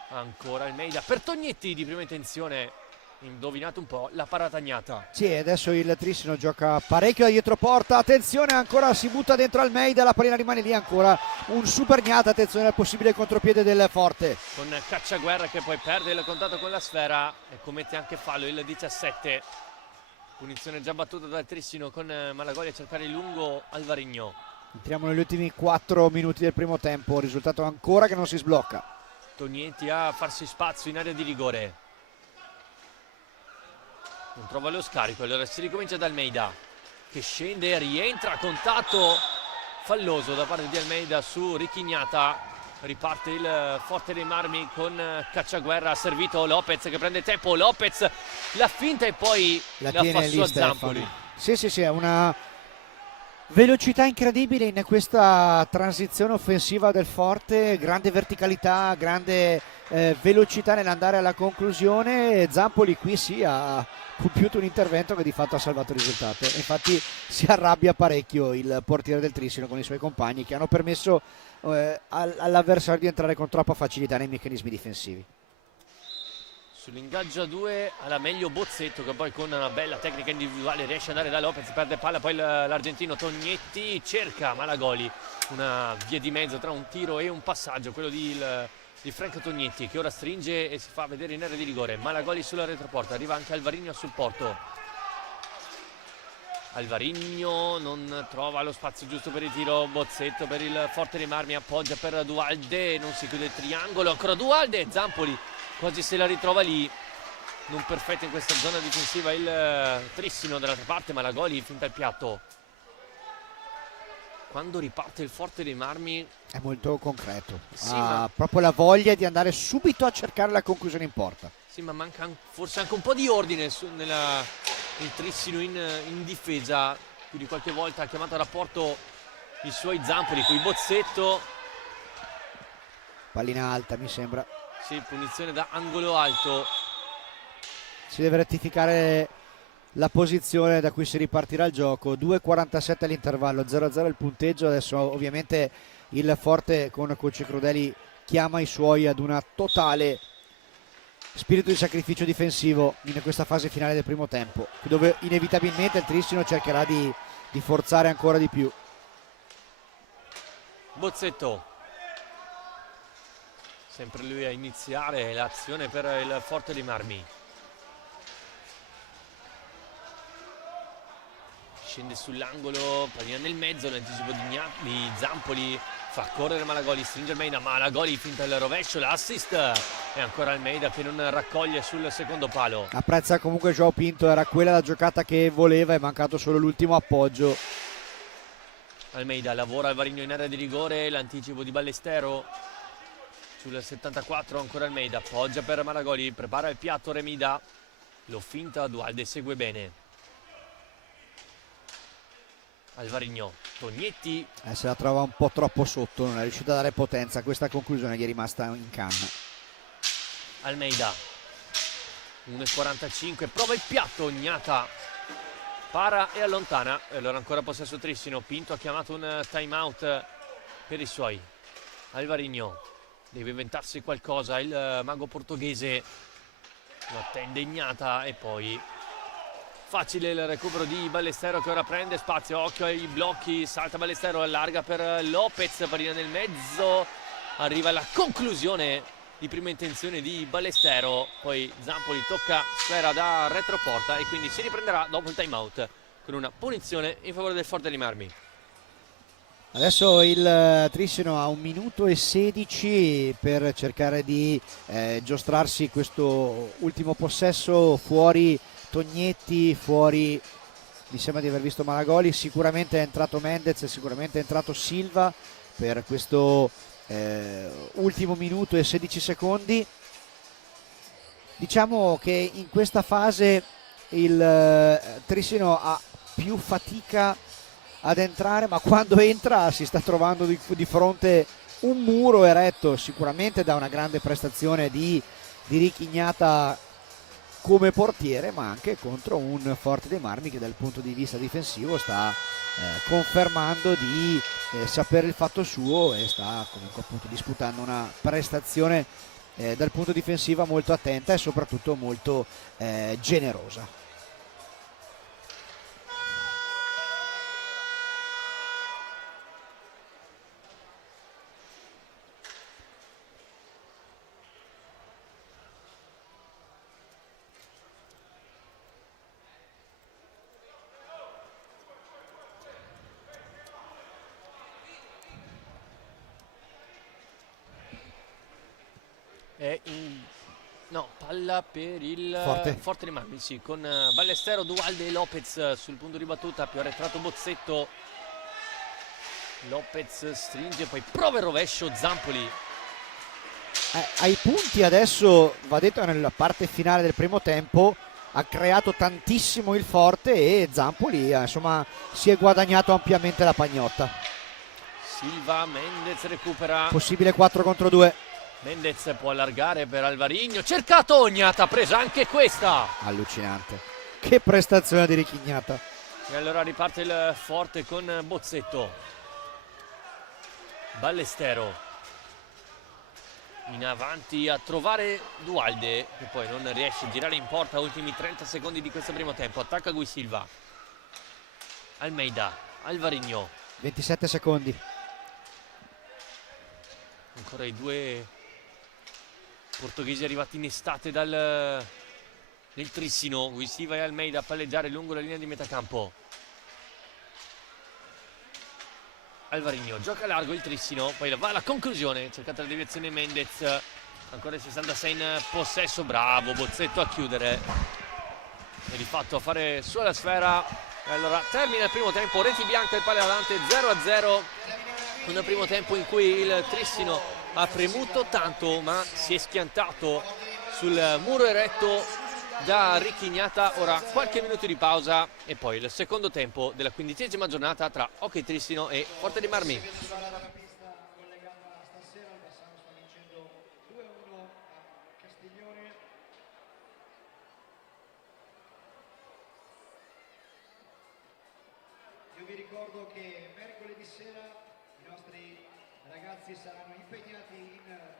ancora Almeida per Tognetti di prima intenzione, indovinato un po' la parata Gnata. Sì, adesso il Trissino gioca parecchio da dietro porta, attenzione, ancora si butta dentro Almeida, la pallina rimane lì, ancora un super Gnata, attenzione al possibile contropiede del Forte. Con Cacciaguerra che poi perde il contatto con la sfera e commette anche fallo il 17. Punizione già battuta dal Trissino con Malagoli a cercare il lungo Alvarigno. Entriamo negli ultimi 4 minuti del primo tempo, risultato ancora che non si sblocca. Tognetti a farsi spazio in area di rigore. Non trova lo scarico, allora si ricomincia da Almeida che scende e rientra, contatto falloso da parte di Almeida su Ricchignata. Riparte il Forte dei Marmi con Cacciaguerra, servito Lopez che prende tempo, Lopez la finta e poi la fa su a Zampoli. Sì, è una velocità incredibile in questa transizione offensiva del Forte, grande verticalità, grande velocità nell'andare alla conclusione. Zampoli qui sì ha compiuto un intervento che di fatto ha salvato il risultato, infatti si arrabbia parecchio il portiere del Trissino con i suoi compagni che hanno permesso all'avversario di entrare con troppa facilità nei meccanismi difensivi. Sull'ingaggio a 2 alla meglio Bozzetto che poi con una bella tecnica individuale riesce ad andare da Lopez, perde palla, poi l'argentino Tognetti cerca Malagoli, una via di mezzo tra un tiro e un passaggio, quello di Franco Tognetti che ora stringe e si fa vedere in area di rigore. Malagoli sulla retroporta, arriva anche Alvarigno a supporto. Alvarigno non trova lo spazio giusto per il tiro, Bozzetto per il Forte dei Marmi, appoggia per Dualde, non si chiude il triangolo, ancora Dualde, Zampoli quasi se la ritrova lì, non perfetto in questa zona difensiva il Trissino, dall'altra parte Malagoli finta il piatto. Quando riparte il Forte dei Marmi è molto concreto, sì, ha proprio la voglia di andare subito a cercare la conclusione in porta. Sì, ma manca forse anche un po' di ordine il Trissino in difesa, più di qualche volta ha chiamato a rapporto i suoi Zampoli, qui Bozzetto. Pallina alta mi sembra. Sì, punizione da angolo alto. Si deve rettificare la posizione da cui si ripartirà il gioco. 2:47 all'intervallo, 0-0 il punteggio. Adesso ovviamente il Forte con coach Crudeli chiama i suoi ad una totale spirito di sacrificio difensivo in questa fase finale del primo tempo, dove inevitabilmente il Trissino cercherà di forzare ancora di più. Bozzetto, sempre lui a iniziare l'azione per il Forte dei Marmi. Scende sull'angolo, pallina nel mezzo, l'anticipo di Zampoli, fa correre Malagoli, stringe Almeida, Malagoli finta il rovescio, l'assist E ancora Almeida che non raccoglie sul secondo palo. Apprezza comunque Joao Pinto, era quella la giocata che voleva, è mancato solo l'ultimo appoggio. Almeida lavora Alvarinho in area di rigore, l'anticipo di Ballestero sul 74, ancora Almeida, appoggia per Maragoli, prepara il piatto Remida, lo finta Dualde, segue bene. Alvarinho, Tognetti. Se la trova un po' troppo sotto, non è riuscito a dare potenza, questa conclusione gli è rimasta in canna. Almeida, 1,45, prova il piatto, Gnata para e allontana, e allora ancora possesso Trissino. Pinto ha chiamato un time out per i suoi. Alvarinho deve inventarsi qualcosa, il mago portoghese lo attende Gnata e poi facile il recupero di Ballestero che ora prende spazio, occhio ai blocchi, salta Ballestero, allarga per Lopez, pallina nel mezzo, arriva la conclusione di prima intenzione di Ballestero, poi Zampoli tocca sfera da retroporta e quindi si riprenderà dopo il time out con una punizione in favore del Forte dei Marmi. Adesso il Trissino ha 1 minuto e 16 per cercare di giostrarsi questo ultimo possesso. Fuori Tognetti, fuori mi sembra di aver visto Maragoli, sicuramente è entrato Mendez, sicuramente è entrato Silva per questo ultimo minuto e 16 secondi. Diciamo che in questa fase il Trissino ha più fatica ad entrare, ma quando entra si sta trovando di fronte un muro eretto sicuramente da una grande prestazione di Ricky Gnata come portiere, ma anche contro un Forte dei Marmi che dal punto di vista difensivo sta confermando di sapere il fatto suo e sta comunque appunto disputando una prestazione dal punto difensivo molto attenta e soprattutto molto generosa. No, palla per il Forte dei Marmi, sì, con Ballestero, Dualde e Lopez sul punto di battuta, più arretrato Bozzetto. Lopez stringe, poi prova il rovescio Zampoli. Ai punti adesso, va detto, nella parte finale del primo tempo ha creato tantissimo il Forte e Zampoli insomma si è guadagnato ampiamente la pagnotta. Silva, Mendez recupera. Possibile 4 contro 2. Mendez può allargare per Alvarinho, cercato Gnata, presa anche questa. Allucinante, che prestazione di Ricky Gnata. E allora riparte il Forte con Bozzetto. Ballestero in avanti a trovare Dualde, che poi non riesce a girare in porta. Ultimi 30 secondi di questo primo tempo, attacca Gui Silva. Almeida, Alvarinho, 27 secondi. ancora i due portoghesi arrivati in estate nel Trissino. Gui Silva e Almeida a palleggiare lungo la linea di metacampo. Alvarinho gioca largo il Trissino, poi va alla conclusione, cercata la deviazione Mendez, ancora il 66 in possesso, bravo Bozzetto a chiudere e di fatto a fare sulla sfera. E allora termina il primo tempo, reti bianche e palle avanti, 0-0, un primo tempo in cui il Trissino ha premuto tanto ma si è schiantato sul muro eretto da Ricky Gnata. Ora qualche minuto di pausa e poi il secondo tempo della 15ª giornata tra Hockey Trissino e Forte dei Marmi. Io vi ricordo che mercoledì sera i nostri ragazzi saranno impegnati in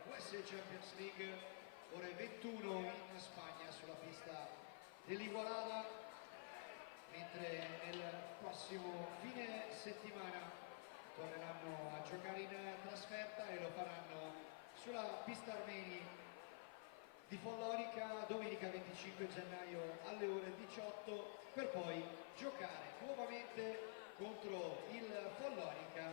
USA Champions League ore 21 in Spagna sulla pista dell'Igualada, mentre nel prossimo fine settimana torneranno a giocare in trasferta e lo faranno sulla pista Armeni di Follonica domenica 25 gennaio alle ore 18 per poi giocare nuovamente contro il Follonica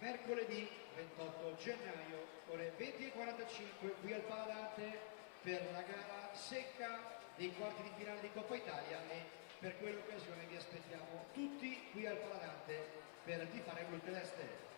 mercoledì mercoledì 28 gennaio, ore 20:45 qui al Paladante per la gara secca dei quarti di finale di Coppa Italia, e per quell'occasione vi aspettiamo tutti qui al Paladante per tifare Blu Celeste.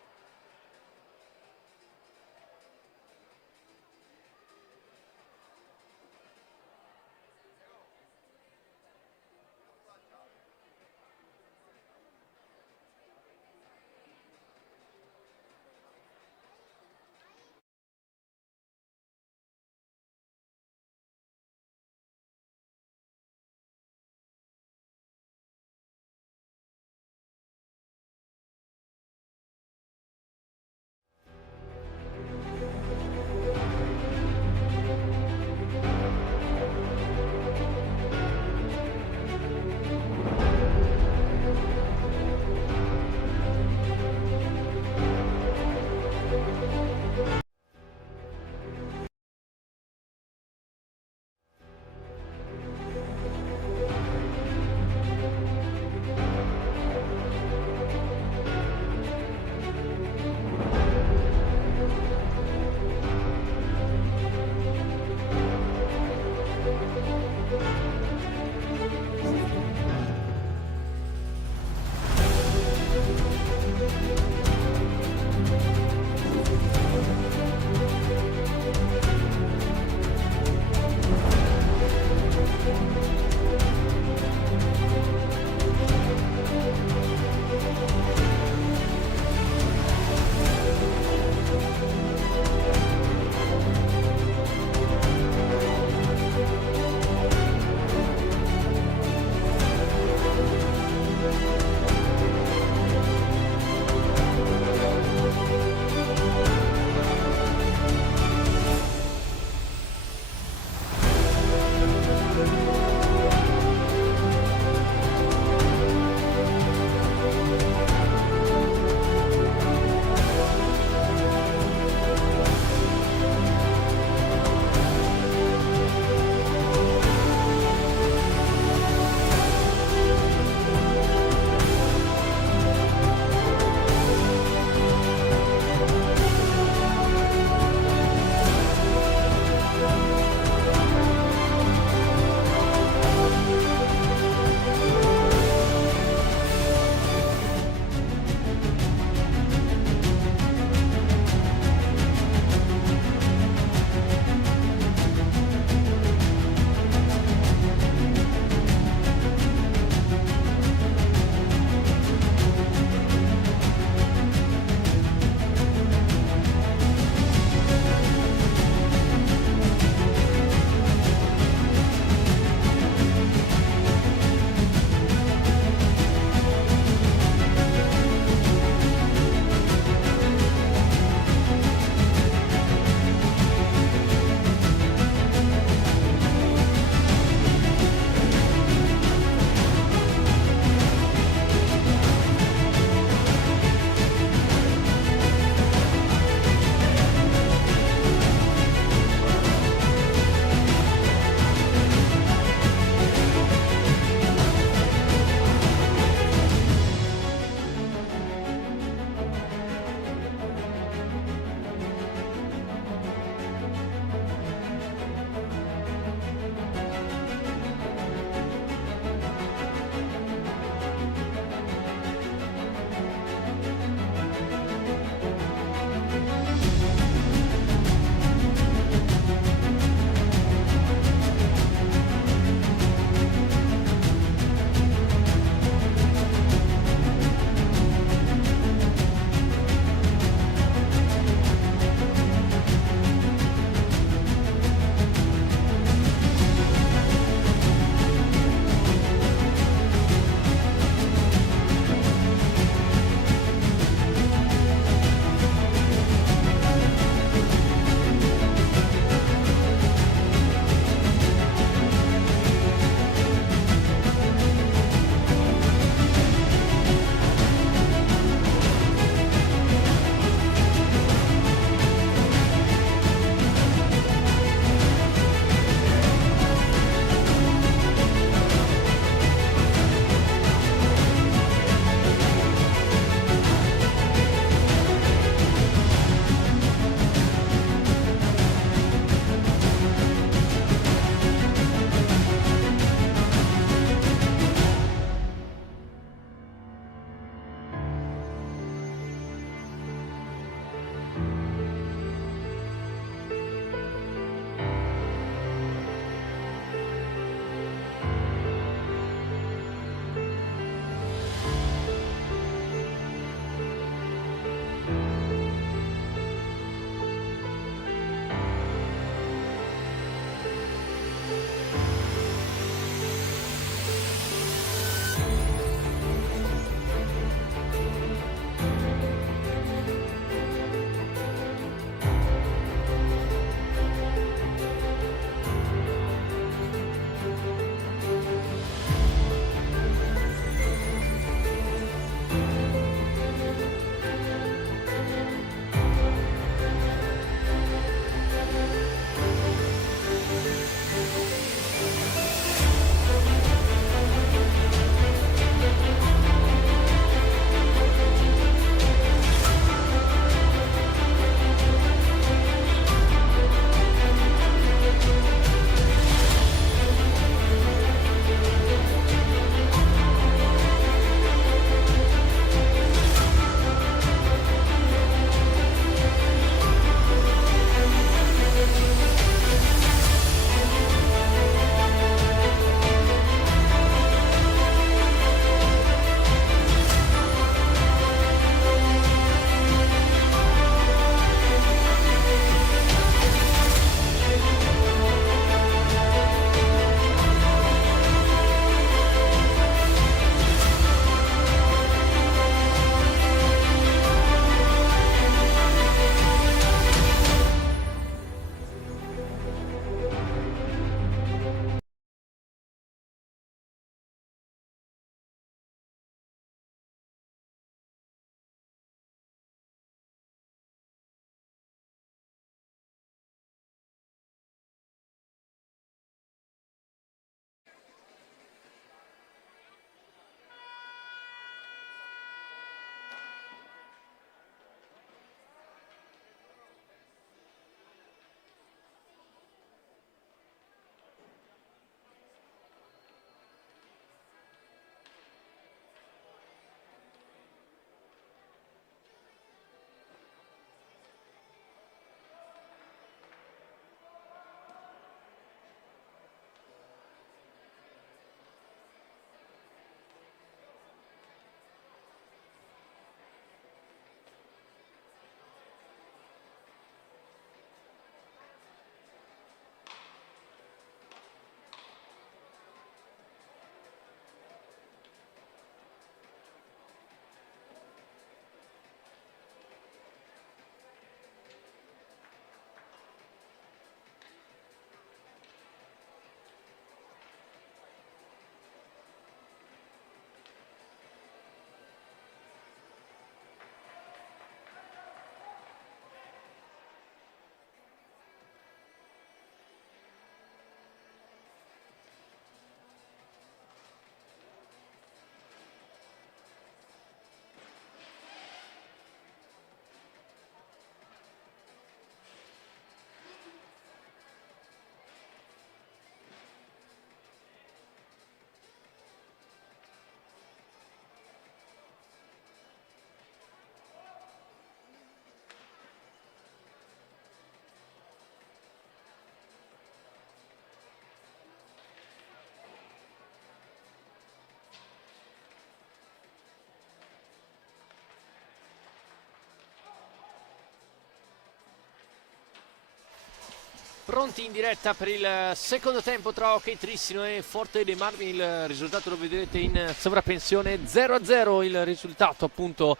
pronti in diretta per il secondo tempo tra Ok Trissino e Forte dei Marmi. Il risultato lo vedrete in sovrappensione, 0-0 il risultato, appunto.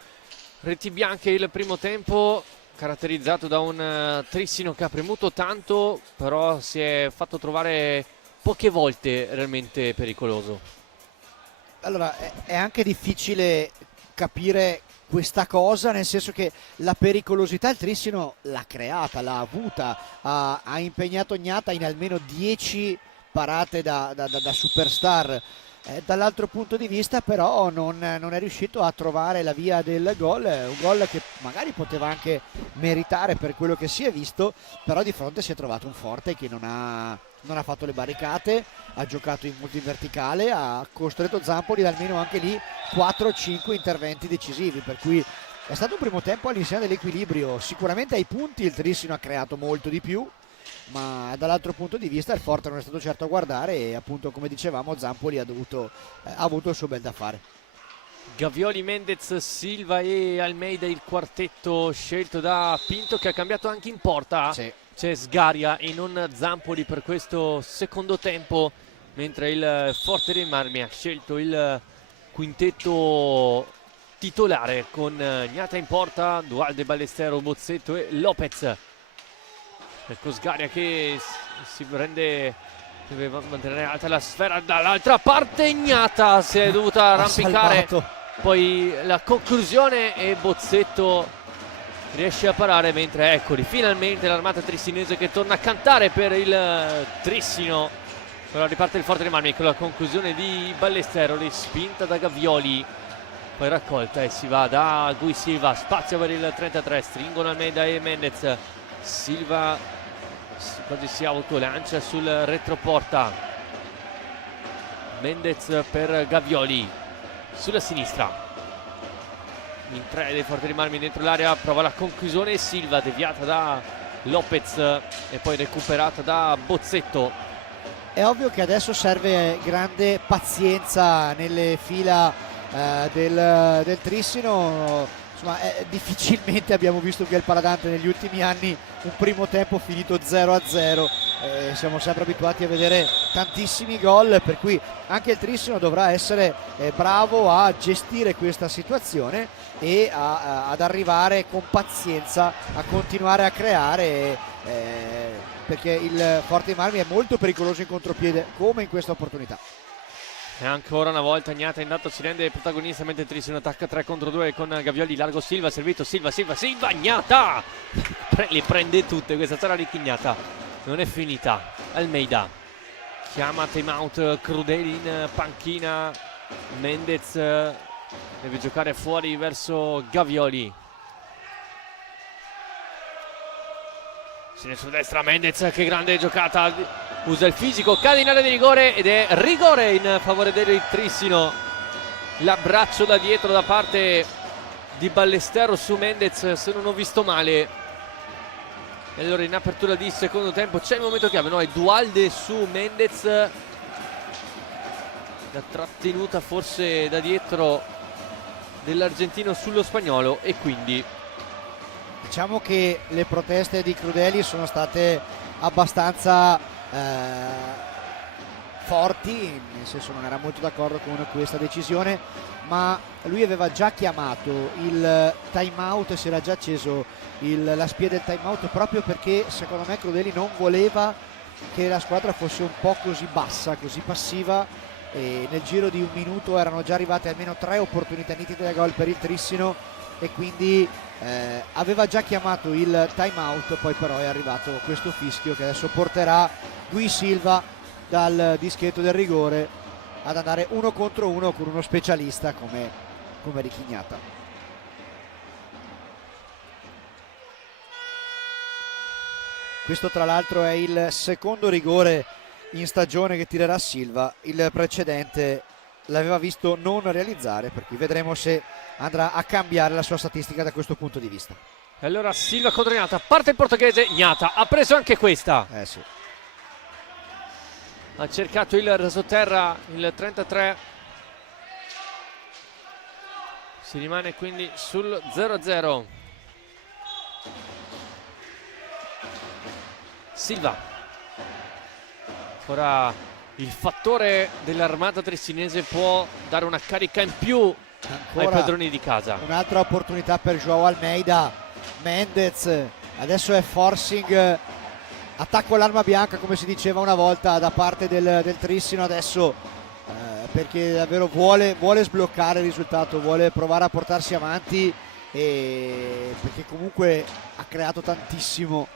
Reti bianche il primo tempo, caratterizzato da un Trissino che ha premuto tanto, però si è fatto trovare poche volte realmente pericoloso. Allora, è anche difficile capire questa cosa, nel senso che la pericolosità il Trissino l'ha creata, l'ha avuta, ha impegnato Gnata in almeno 10 parate da superstar. Dall'altro punto di vista però non è riuscito a trovare la via del gol, un gol che magari poteva anche meritare per quello che si è visto, però di fronte si è trovato un Forte che non ha fatto le barricate, ha giocato molto in verticale, ha costretto Zampoli ad almeno anche lì 4-5 interventi decisivi, per cui è stato un primo tempo all'insegna dell'equilibrio. Sicuramente ai punti il Trissino ha creato molto di più, ma dall'altro punto di vista il Forte non è stato certo a guardare e appunto, come dicevamo, Zampoli ha avuto il suo bel da fare. Gavioli, Mendez, Silva e Almeida il quartetto scelto da Pinto, che ha cambiato anche in porta. Sì. C'è Sgaria e non Zampoli per questo secondo tempo, mentre il Forte dei Marmi ha scelto il quintetto titolare con Gnata in porta, Dualde, Ballestero, Bozzetto e Lopez. Ecco Sgaria che si prende, deve mantenere alta la sfera dall'altra parte. Gnata si è dovuta arrampicare, poi la conclusione e Bozzetto riesce a parare, mentre eccoli finalmente l'armata trissinese che torna a cantare per il Trissino. Però riparte il Forte dei Marmi con la conclusione di Ballestero, respinta da Gavioli, poi raccolta e si va da Gui Silva, spazio per il 33, stringono Almeida e Mendez. Silva quasi si autolancia sul retroporta, Mendez per Gavioli sulla sinistra, in 3 dei Forte dei Marmi dentro l'area, prova la conclusione Silva, deviata da Lopez e poi recuperata da Bozzetto. È ovvio che adesso serve grande pazienza nelle fila del Trissino. Insomma, difficilmente abbiamo visto qui al Paladante negli ultimi anni un primo tempo finito 0-0. Siamo sempre abituati a vedere tantissimi gol, per cui anche il Trissino dovrà essere bravo a gestire questa situazione e ad arrivare con pazienza a continuare a creare, perché il Forte dei Marmi è molto pericoloso in contropiede, come in questa opportunità. E ancora una volta Gnata intanto si rende protagonista, mentre il Trissino attacca 3 contro 2 con Gavioli, largo Silva, servito Silva, Gnata le prende tutte, questa storia di Gnata non è finita. Almeida chiama time out Crudeli in panchina, Mendez deve giocare fuori verso Gavioli, su destra Mendez, che grande giocata, usa il fisico, cade in area di rigore ed è rigore in favore del Trissino. L'abbraccio da dietro da parte di Ballestero su Mendez, se non ho visto male. E allora in apertura di secondo tempo c'è il momento chiave, no? È Dualde su Mendez, la trattenuta forse da dietro dell'argentino sullo spagnolo, e quindi diciamo che le proteste di Crudeli sono state abbastanza forti, nel senso non era molto d'accordo con questa decisione, ma lui aveva già chiamato il time out e si era già acceso la spia del time out, proprio perché secondo me Crudeli non voleva che la squadra fosse un po' così bassa, così passiva, e nel giro di un minuto erano già arrivate almeno 3 opportunità nitide da gol per il Trissino, e quindi aveva già chiamato il time out. Poi però è arrivato questo fischio che adesso porterà Gui Silva dal dischetto del rigore ad andare 1 contro 1 con uno specialista come Ricky Gnata. Questo tra l'altro è il secondo rigore in stagione che tirerà Silva, il precedente l'aveva visto non realizzare, per cui vedremo se andrà a cambiare la sua statistica da questo punto di vista. E allora Silva contro Gnata, parte il portoghese, Gnata ha preso anche questa. Sì. Ha cercato il rasoterra, il 33. Si rimane quindi sul 0-0. Silva Ora il fattore dell'armata trissinese può dare una carica in più ai padroni di casa. Un'altra opportunità per Joao Almeida. Mendez adesso è forcing, attacco all'arma bianca come si diceva una volta da parte del Trissino, adesso perché davvero vuole sbloccare il risultato, vuole provare a portarsi avanti, e perché comunque ha creato tantissimo.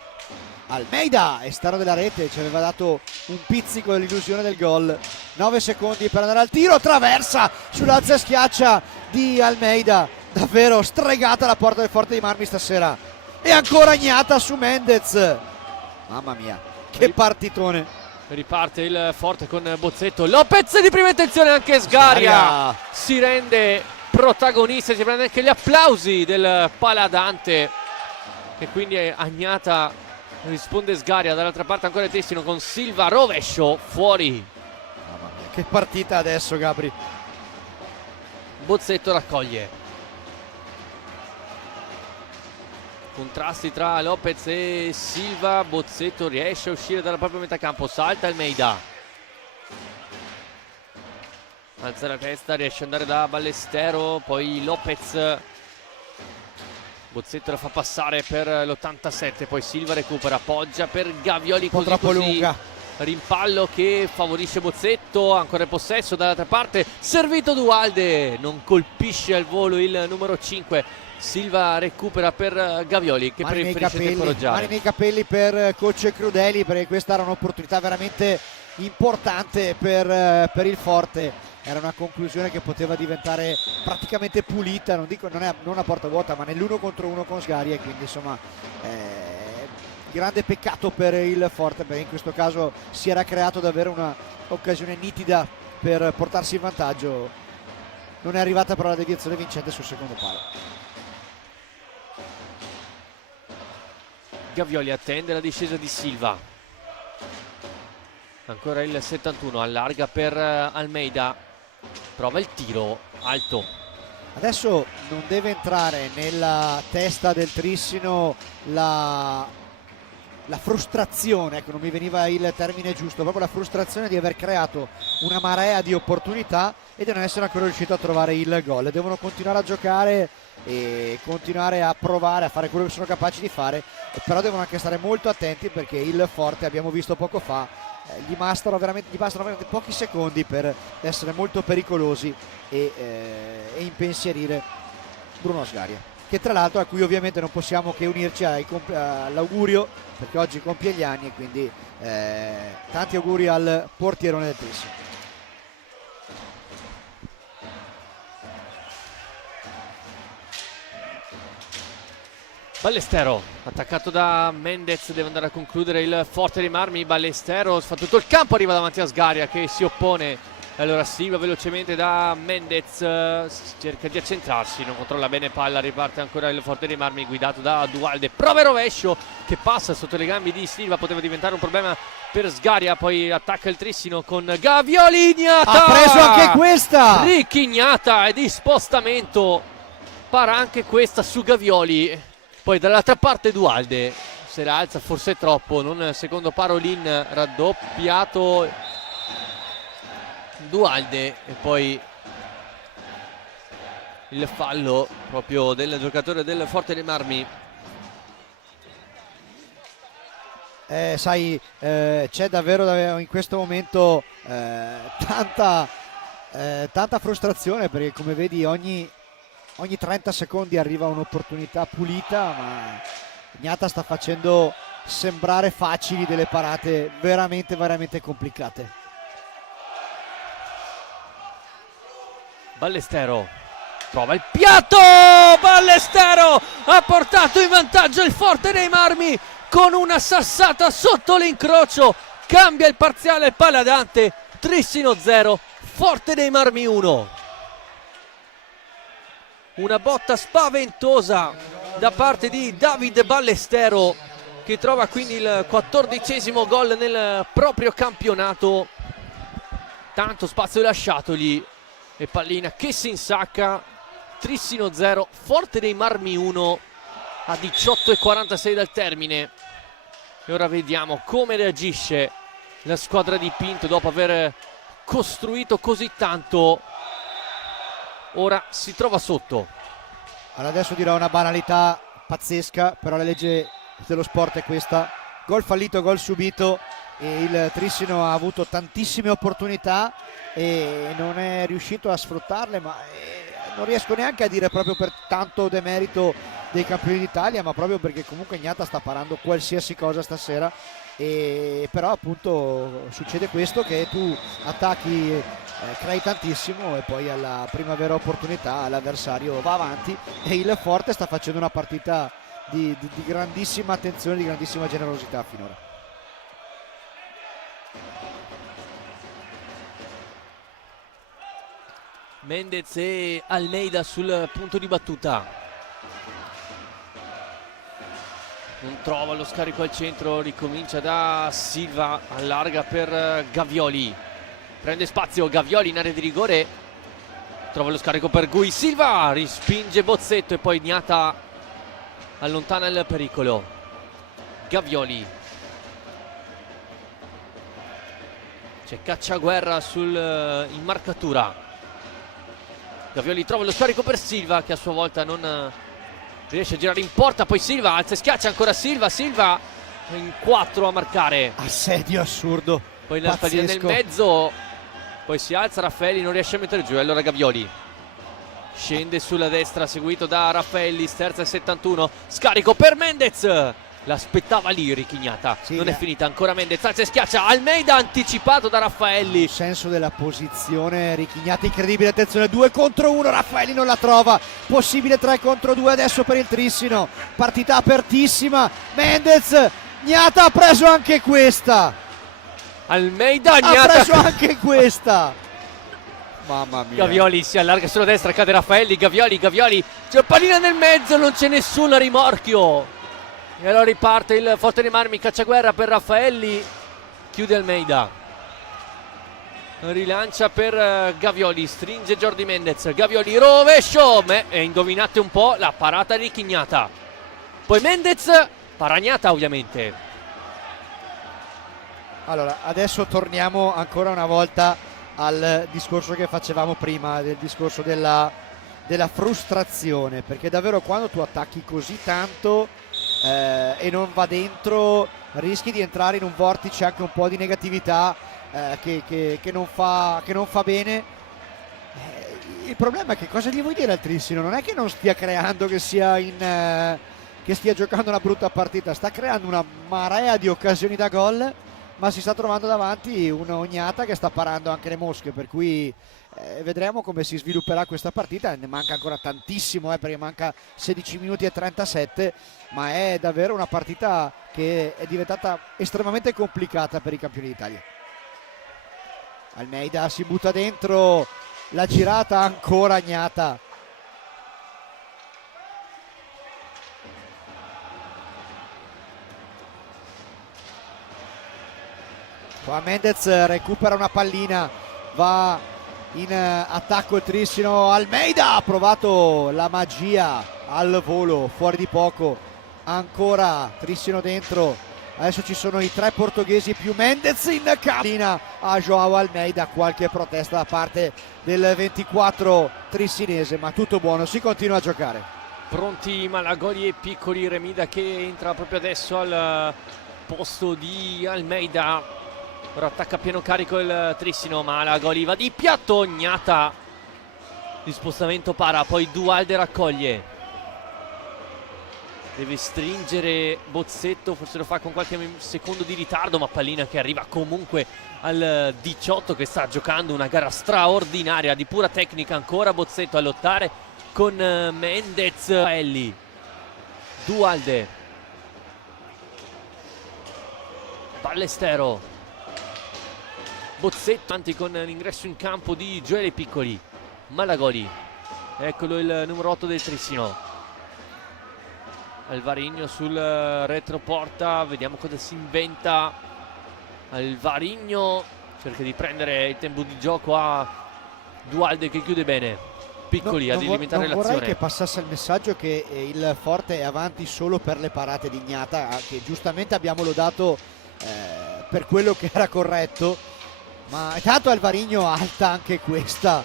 Almeida, esterno della rete, ci aveva dato un pizzico dell'illusione del gol. 9 secondi per andare al tiro, traversa sull'alza e schiaccia di Almeida, davvero stregata la porta del Forte dei Marmi stasera, e ancora Gnata su Mendez. Mamma mia, che partitone. Riparte il Forte con Bozzetto, Lopez di prima intenzione, anche Sgaria si rende protagonista, si prende anche gli applausi del Paladante, e quindi Agnata risponde Sgaria. Dall'altra parte ancora il Trissino con Silva, rovescio fuori. Mamma mia, che partita adesso, Gabri. Bozzetto raccoglie. Contrasti tra Lopez e Silva. Bozzetto riesce a uscire dalla propria metà campo, salta Almeida, alza la testa, riesce ad andare da Ballestero, poi Lopez. Bozzetto la fa passare per l'87, poi Silva recupera, appoggia per Gavioli, un po' troppo lunga. Rimpallo che favorisce Bozzetto, ancora il possesso dall'altra parte, servito Dualde, non colpisce al volo il numero 5. Silva recupera per Gavioli che preferisce temporeggiare. Mani nei capelli per coach Crudeli, perché questa era un'opportunità veramente importante per il Forte. Era una conclusione che poteva diventare praticamente pulita, non dico non a porta vuota, ma nell'1 contro 1 con Sgaria, e quindi insomma grande peccato per il Forte, perché in questo caso si era creato davvero una occasione nitida per portarsi in vantaggio. Non è arrivata però la deviazione vincente sul secondo palo. Gavioli attende la discesa di Silva, ancora il 71, allarga per Almeida, prova il tiro alto. Adesso non deve entrare nella testa del Trissino la frustrazione, ecco, non mi veniva il termine giusto, proprio la frustrazione di aver creato una marea di opportunità e di non essere ancora riuscito a trovare il gol. Devono continuare a giocare e continuare a provare a fare quello che sono capaci di fare, però devono anche stare molto attenti, perché il Forte, abbiamo visto poco fa, gli bastano veramente pochi secondi per essere molto pericolosi e impensierire Bruno Sgaria, che tra l'altro a cui ovviamente non possiamo che unirci all'augurio, perché oggi compie gli anni, e quindi tanti auguri al portierone del Trissino. Ballestero attaccato da Mendez, deve andare a concludere il Forte dei Marmi. Ballestero fa tutto il campo, arriva davanti a Sgaria che si oppone, allora Silva velocemente da Mendez, cerca di accentrarsi, non controlla bene palla, riparte ancora il Forte dei Marmi guidato da Dualde, prova il rovescio che passa sotto le gambe di Silva, poteva diventare un problema per Sgaria, poi attacca il Trissino con Gavioli. Gnata ha preso anche questa, Ricky Gnata, e di spostamento para anche questa su Gavioli. Poi dall'altra parte Dualde se la alza forse troppo, non secondo Parolin, raddoppiato Dualde, e poi il fallo proprio del giocatore del Forte dei Marmi. Sai, c'è davvero in questo momento tanta frustrazione, perché come vedi ogni 30 secondi arriva un'opportunità pulita, ma Gnata sta facendo sembrare facili delle parate veramente veramente complicate. Ballestero trova il piatto, Ballestero ha portato in vantaggio il Forte dei Marmi con una sassata sotto l'incrocio, cambia il parziale il Paladante. Trissino 0, Forte dei Marmi 1. Una botta spaventosa da parte di Davide Ballestero, che trova quindi il 14° gol nel proprio campionato. Tanto spazio lasciatogli, e pallina che si insacca. Trissino 0, Forte dei Marmi 1 a 18:46 dal termine. E ora vediamo come reagisce la squadra di Pinto dopo aver costruito così tanto. Ora si trova sotto. Allora adesso dirò una banalità pazzesca, però la legge dello sport è questa: gol fallito, gol subito, e il Trissino ha avuto tantissime opportunità e non è riuscito a sfruttarle, ma non riesco neanche a dire proprio per tanto demerito dei campioni d'Italia, ma proprio perché comunque Ignata sta parando qualsiasi cosa stasera. E però appunto succede questo, che tu attacchi, crei tantissimo e poi alla prima vera opportunità l'avversario va avanti, e il Forte sta facendo una partita di grandissima attenzione, di grandissima generosità finora. Mendez e Almeida sul punto di battuta. Non trova lo scarico al centro, ricomincia da Silva, allarga per Gavioli, prende spazio Gavioli in area di rigore, trova lo scarico per Gui, Silva rispinge Bozzetto e poi Ignata allontana il pericolo. Gavioli, c'è Cacciaguerra in marcatura. Gavioli trova lo scarico per Silva, che a sua volta non riesce a girare in porta, poi Silva alza e schiaccia ancora Silva in 4 a marcare. Assedio assurdo, Poi la pallina nel mezzo, poi si alza Raffaelli, non riesce a mettere giù, e allora Gavioli scende sulla destra seguito da Raffaelli, sterza e 71, scarico per Mendez, l'aspettava lì Richignata, sì, non è finita ancora. Mendez alza e schiaccia, Almeida anticipato da Raffaelli. Il senso della posizione Richignata incredibile, attenzione, 2 contro 1, Raffaelli non la trova, possibile 3 contro 2 adesso per il Trissino, partita apertissima. Mendez, Ignata ha preso anche questa, Almeida, Ignata ha preso anche questa. Mamma mia. Gavioli si allarga sulla destra, cade Raffaelli, Gavioli, c'è pallina nel mezzo, non c'è nessun rimorchio. E allora riparte il Forte dei Marmi, Cacciaguerra per Raffaelli, chiude Almeida, rilancia per Gavioli, stringe Jordi Mendez, Gavioli rovescio, e indovinate un po' la parata di Chignata, poi Mendez, Paragnata ovviamente. Allora adesso torniamo ancora una volta al discorso che facevamo prima, del discorso della frustrazione, perché davvero quando tu attacchi così tanto e non va dentro, rischi di entrare in un vortice anche un po' di negatività che non fa bene. Il problema è che cosa gli vuoi dire al Trissino? Non è che non stia creando, che stia giocando una brutta partita, sta creando una marea di occasioni da gol, ma si sta trovando davanti una Ognata che sta parando anche le mosche, per cui vedremo come si svilupperà questa partita. Ne manca ancora tantissimo, perché manca 16 minuti e 37, ma è davvero una partita che è diventata estremamente complicata per i campioni d'Italia. Almeida si butta dentro, la girata ancora Ignata, qua Mendez recupera una pallina, va in attacco il Trissino, Almeida ha provato la magia al volo, fuori di poco, ancora Trissino dentro, adesso ci sono i 3 portoghesi più Mendez in cabina a Joao Almeida, qualche protesta da parte del 24 trissinese, ma tutto buono, si continua a giocare. Pronti Malagoli e Piccoli, Remida che entra proprio adesso al posto di Almeida. Ora attacca a pieno carico il Trissino, Malagoli va di piatto, Ignata di spostamento para, poi Dualde raccoglie, deve stringere Bozzetto, forse lo fa con qualche secondo di ritardo, ma pallina che arriva comunque al 18, che sta giocando una gara straordinaria di pura tecnica. Ancora Bozzetto a lottare con Mendez, Elli, Dualde, Ballestero, Bozzetto avanti con l'ingresso in campo di Gioele Piccoli, Malagoli, eccolo il numero 8 del Trissino, Alvarigno sul retroporta, vediamo cosa si inventa. Alvarigno cerca di prendere il tempo di gioco a Dualde che chiude bene, Piccoli ad alimentare l'azione. Non vorrei che passasse il messaggio che il Forte è avanti solo per le parate di Ignata, che giustamente abbiamo lodato per quello che era corretto, ma tanto Alvarinho alta anche questa.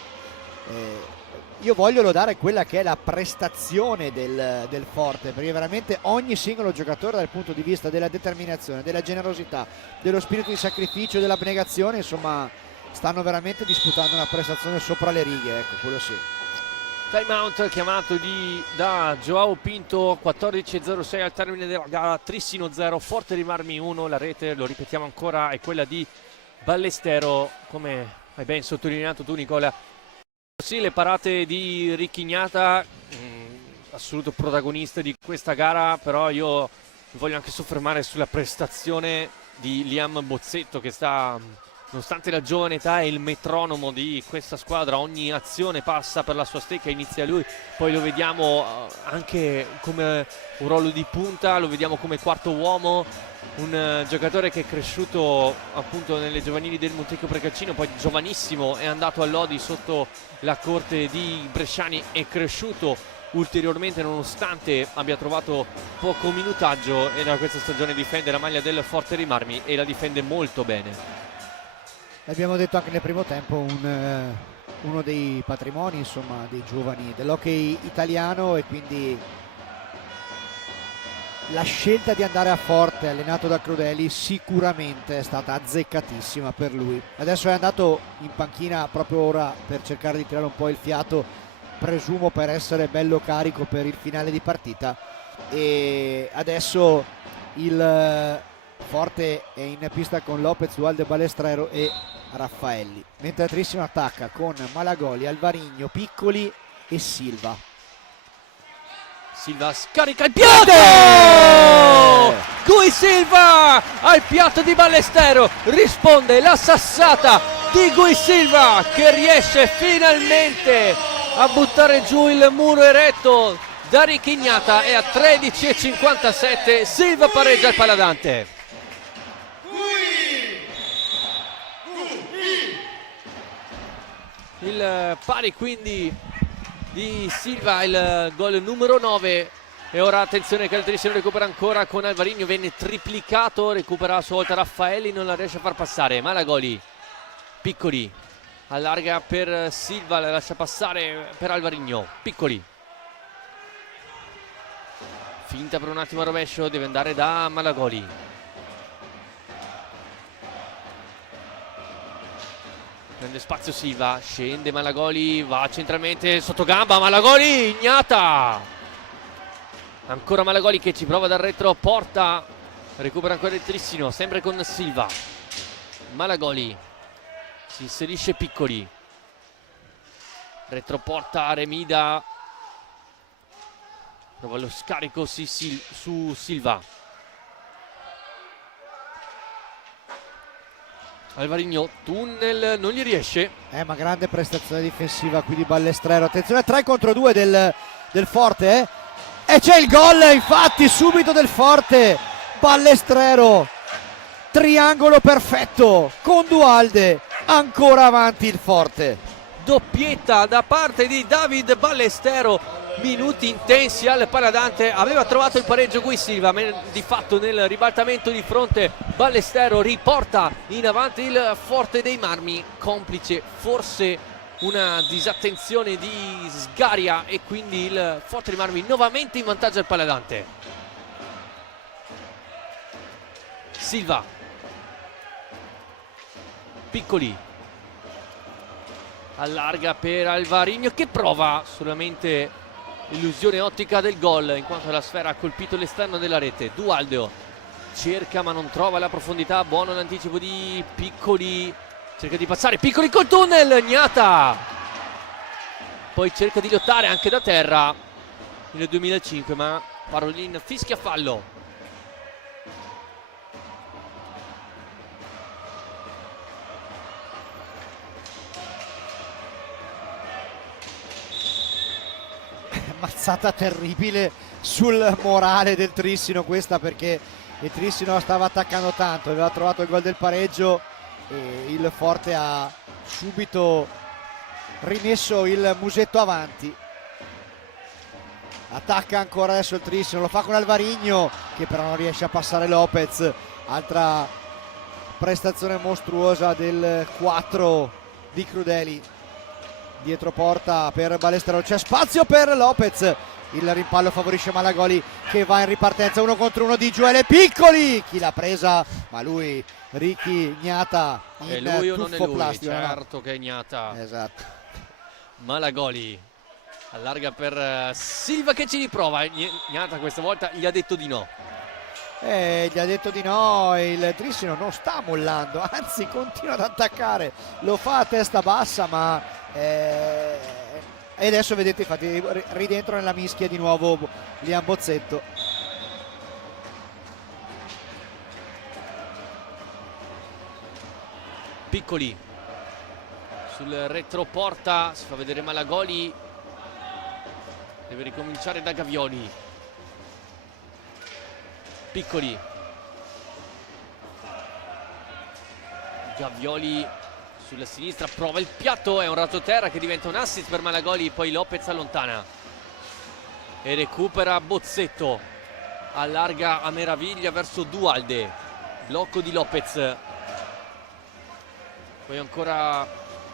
Io voglio lodare quella che è la prestazione del Forte, perché veramente ogni singolo giocatore dal punto di vista della determinazione, della generosità, dello spirito di sacrificio, dell'abnegazione, insomma stanno veramente disputando una prestazione sopra le righe, ecco, quello sì. Time out chiamato da Joao Pinto, 14:06 al termine della gara, Trissino 0, Forte dei Marmi 1, la rete, lo ripetiamo ancora, è quella di Ballestero, come hai ben sottolineato tu Nicola. Sì, le parate di Ricchignata, assoluto protagonista di questa gara, però io voglio anche soffermare sulla prestazione di Liam Bozzetto, che sta, nonostante la giovane età, è il metronomo di questa squadra. Ogni azione passa per la sua stecca, inizia lui, poi lo vediamo anche come un ruolo di punta, lo vediamo come quarto uomo, un giocatore che è cresciuto appunto nelle giovanili del Montecchio Precalcino, poi giovanissimo è andato all'Odi sotto la corte di Bresciani, è cresciuto ulteriormente nonostante abbia trovato poco minutaggio, e da questa stagione difende la maglia del Forte dei Marmi e la difende molto bene. L'abbiamo detto anche nel primo tempo, uno dei patrimoni insomma dei giovani dell'hockey italiano, e quindi la scelta di andare a Forte allenato da Crudeli sicuramente è stata azzeccatissima per lui. Adesso è andato in panchina proprio ora per cercare di tirare un po' il fiato, presumo per essere bello carico per il finale di partita, e adesso il Forte è in pista con Lopez, Dualde, Balestrero e Raffaelli, mentre Trissino attacca con Malagoli, Alvarinho, Piccoli e Silva. Silva scarica il piatto! Gui Silva al piatto di Ballestero, risponde la sassata di Gui Silva, che riesce finalmente a buttare giù il muro eretto da Ricchignata, e a 13:57 Silva pareggia il Paladante. Il pari quindi di Silva, il gol numero 9, e ora attenzione che il Trissino recupera ancora con Alvarinho, venne triplicato, recupera a sua volta Raffaelli, non la riesce a far passare. Malagoli, Piccoli, allarga per Silva, la lascia passare per Alvarinho. Piccoli, finta per un attimo a rovescio, deve andare da Malagoli. Prende spazio Silva, scende Malagoli, va centralmente sotto gamba, Malagoli, Ignata. Ancora Malagoli che ci prova dal retro, porta, recupera ancora il Trissino, sempre con Silva. Malagoli, si inserisce Piccoli, retroporta Remida, prova lo scarico su Silva. Alvarinho, tunnel, non gli riesce. Ma grande prestazione difensiva qui di Balestrero. Attenzione, 3 contro 2 del Forte, e c'è il gol infatti subito del Forte. Balestrero, triangolo perfetto con Dualde, ancora avanti il Forte. Doppietta da parte di David Ballestero, minuti intensi al Paladante. Aveva trovato il pareggio Gui Silva, ma di fatto nel ribaltamento di fronte Ballestero riporta in avanti il Forte dei Marmi, complice forse una disattenzione di Sgaria, e quindi il Forte dei Marmi nuovamente in vantaggio al Paladante. Silva, Piccoli, allarga per Alvarinho che prova solamente illusione ottica del gol, in quanto la sfera ha colpito l'esterno della rete. Dualdeo cerca ma non trova la profondità, buono l'anticipo di Piccoli, cerca di passare, Piccoli col tunnel, Ignata poi cerca di lottare anche da terra nel 2005, ma Parolin fischia fallo. Mazzata terribile sul morale del Trissino questa, perché il Trissino stava attaccando tanto, aveva trovato il gol del pareggio e il Forte ha subito rimesso il musetto avanti. Attacca ancora adesso il Trissino, lo fa con Alvarinho che però non riesce a passare Lopez, altra prestazione mostruosa del 4 di Crudeli. Dietro porta per Ballesteros, c'è spazio per Lopez, il rimpallo favorisce Malagoli che va in ripartenza 1 contro 1 di Gioele Piccoli. Chi l'ha presa? Ma lui, Ricky Gnata, in è lui o non è tuffo lui? plastico, Certo che è Gnata. Esatto. Malagoli allarga per Silva che ci riprova. Gnata questa volta gli ha detto di no. Gli ha detto di no e il Trissino non sta mollando, anzi continua ad attaccare, lo fa a testa bassa, ma e adesso vedete infatti ridentro nella mischia di nuovo Liam Bozzetto. Piccoli sul retroporta, si fa vedere Malagoli, deve ricominciare da Gavioli. Piccoli, Gavioli sulla sinistra, prova il piatto, è un rasoterra che diventa un assist per Malagoli, poi Lopez allontana e recupera Bozzetto, allarga a meraviglia verso Dualde, blocco di Lopez, poi ancora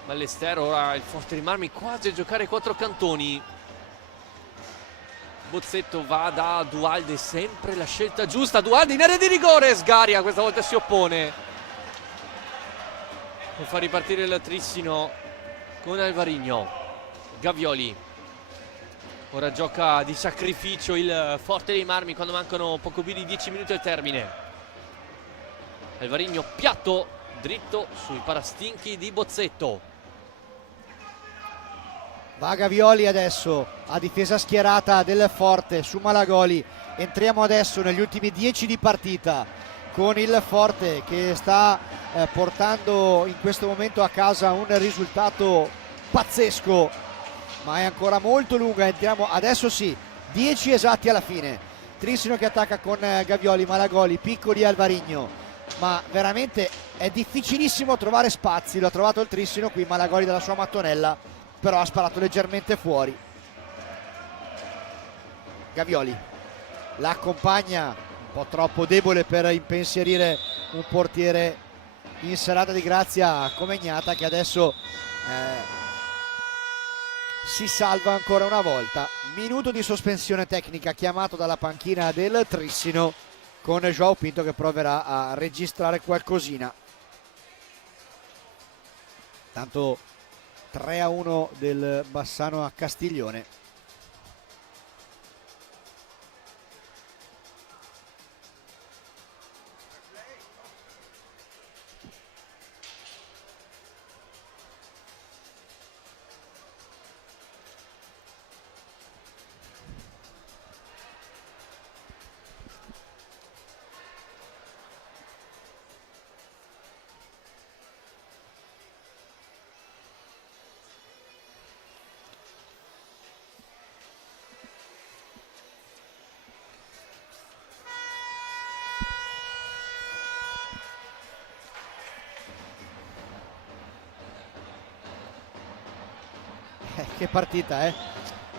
Ballesteros, ora il Forte dei Marmi quasi a giocare 4 cantoni. Bozzetto va da Dualde, sempre la scelta giusta, Dualde in area di rigore, Sgaria questa volta si oppone per far ripartire il Trissino con Alvarino. Gavioli ora gioca di sacrificio il Forte dei Marmi quando mancano poco più di 10 minuti al termine. Alvarino piatto dritto sui parastinchi di Bozzetto. Va Gavioli adesso a difesa schierata del Forte su Malagoli. Entriamo adesso negli ultimi 10 di partita con il Forte che sta portando in questo momento a casa un risultato pazzesco, ma è ancora molto lunga. Entriamo adesso, sì, 10 esatti alla fine. Trissino che attacca con Gavioli, Malagoli, Piccoli e Alvarino, ma veramente è difficilissimo trovare spazi. Lo ha trovato il Trissino qui, Malagoli dalla sua mattonella, però ha sparato leggermente fuori. Gavioli l'accompagna, un po' troppo debole per impensierire un portiere in serata di grazia come Gnata, che adesso si salva ancora una volta. Minuto di sospensione tecnica chiamato dalla panchina del Trissino, con Joao Pinto che proverà a registrare qualcosina. Tanto 3-1 del Bassano a Castiglione. Che partita, eh?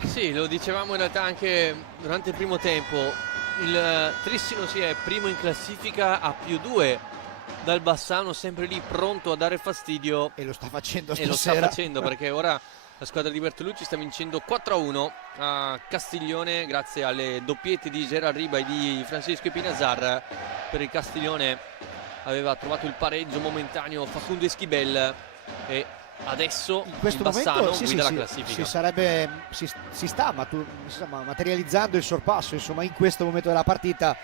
Sì, lo dicevamo in realtà anche durante il primo tempo. Il Trissino si è primo in classifica a +2 dal Bassano, sempre lì pronto a dare fastidio. E lo sta facendo stasera. E lo sta facendo perché ora la squadra di Bertolucci sta vincendo 4-1 a Castiglione grazie alle doppiette di Gerard Riba e di Francesco Epinazar. Per il Castiglione aveva trovato il pareggio momentaneo Facundo Eschibel e adesso in questo il Bassano momento guida la classifica. Si sta materializzando il sorpasso, insomma, in questo momento della partita,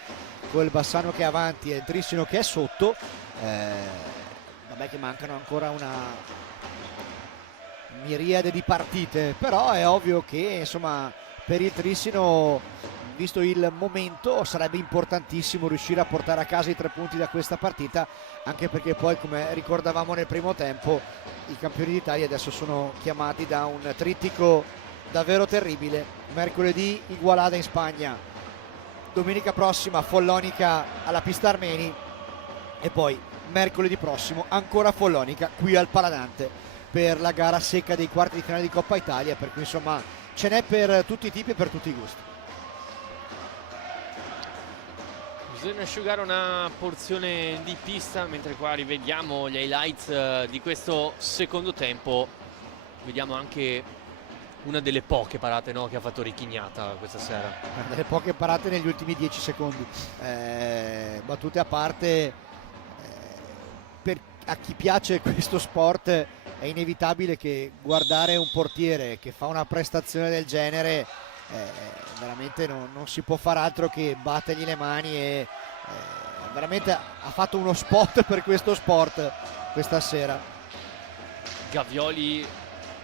con il Bassano che è avanti e il Trissino che è sotto. Vabbè che mancano ancora una miriade di partite, però è ovvio che insomma per il Trissino, visto il momento, sarebbe importantissimo riuscire a portare a casa i 3 punti da questa partita, anche perché poi, come ricordavamo nel primo tempo, i campioni d'Italia adesso sono chiamati da un trittico davvero terribile. Mercoledì Igualada in Spagna, domenica prossima Follonica alla pista Armeni e poi mercoledì prossimo ancora Follonica qui al Paladante per la gara secca dei quarti di finale di Coppa Italia, per cui insomma ce n'è per tutti i tipi e per tutti i gusti. Bisogna asciugare una porzione di pista, mentre qua rivediamo gli highlights di questo secondo tempo. Vediamo anche una delle poche parate, no, che ha fatto Ricky Gnata questa sera. Delle poche parate negli ultimi 10 secondi. Battute a parte, a chi piace questo sport è inevitabile che guardare un portiere che fa una prestazione del genere veramente non si può fare altro che battergli le mani, e veramente ha fatto uno spot per questo sport questa sera. Gavioli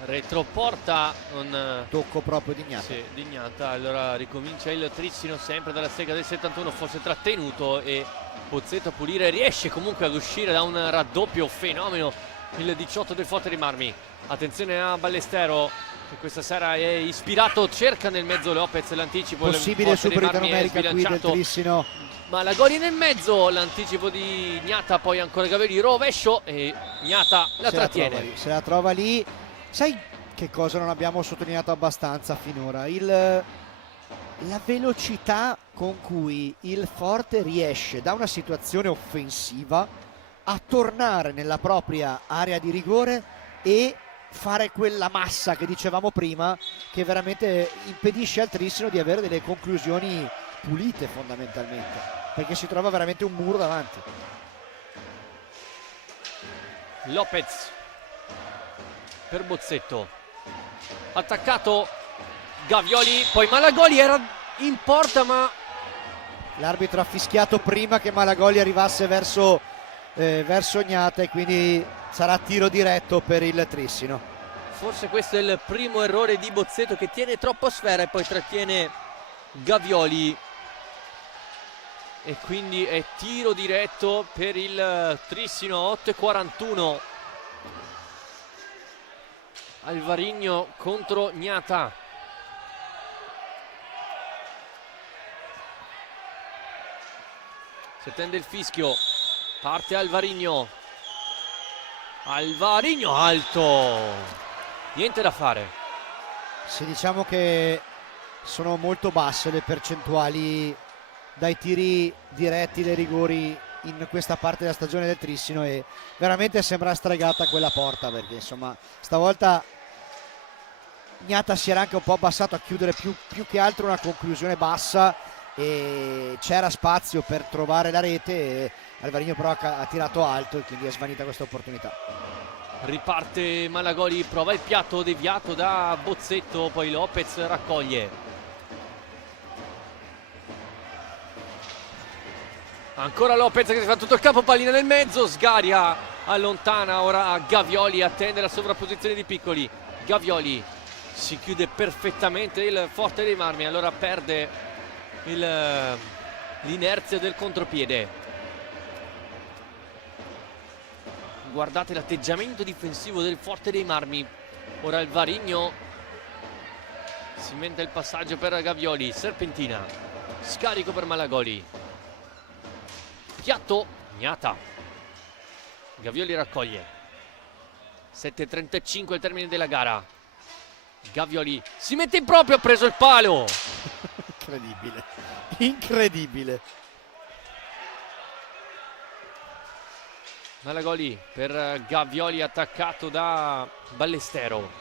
retroporta, non Tocco proprio di Gnata. sì, di Gnata. Allora ricomincia il Trissino sempre dalla sega del 71, forse trattenuto, e Bozzetto a pulire, riesce comunque ad uscire da un raddoppio fenomeno il 18 del Forte dei Marmi. Attenzione a Ballestero, che questa sera è ispirato, cerca nel mezzo Lopez l'anticipo. Possibile superiorità numerica qui del Trissino. Malagoli nel mezzo, l'anticipo di Gnata, poi ancora Gavioli, rovescio, e Gnata la trattiene. Se la trova lì. Sai che cosa non abbiamo sottolineato abbastanza finora? La velocità con cui il Forte riesce da una situazione offensiva a tornare nella propria area di rigore e fare quella massa che dicevamo prima, che veramente impedisce al Trissino di avere delle conclusioni pulite, fondamentalmente, perché si trova veramente un muro davanti. Lopez per Bozzetto, attaccato Gavioli, poi Malagoli era in porta, ma l'arbitro ha fischiato prima che Malagoli arrivasse verso Gnata, e quindi sarà tiro diretto per il Trissino. forse questo è il primo errore di Bozzetto, che tiene troppo sfera e poi trattiene Gavioli, e quindi è tiro diretto per il Trissino. 8:41. Alvarigno contro Gnata. Si attende il fischio, parte Alvarigno, alto, niente da fare. Sì, diciamo che sono molto basse le percentuali dai tiri diretti dai rigori in questa parte della stagione del Trissino, e veramente sembra stregata quella porta, perché insomma stavolta Gnata si era anche un po' abbassato a chiudere più che altro una conclusione bassa, e c'era spazio per trovare la rete, e Alvarigno però ha tirato alto, e quindi è svanita questa opportunità. Riparte Malagoli, prova il piatto deviato da Bozzetto, poi Lopez raccoglie. Ancora Lopez che si fa tutto il campo, pallina nel mezzo, Sgaria allontana ora Gavioli, attende la sovrapposizione di Piccoli. Gavioli, si chiude perfettamente il Forte dei Marmi, allora perde l'inerzia del contropiede. Guardate l'atteggiamento difensivo del Forte dei Marmi. Ora Alvarigno, si inventa il passaggio per Gavioli, serpentina, scarico per Malagoli, piatto, Gnata, Gavioli raccoglie. 7:35 al termine della gara. Gavioli si mette in proprio, ha preso il palo. Incredibile. Malagoli per Gavioli, attaccato da Ballestero.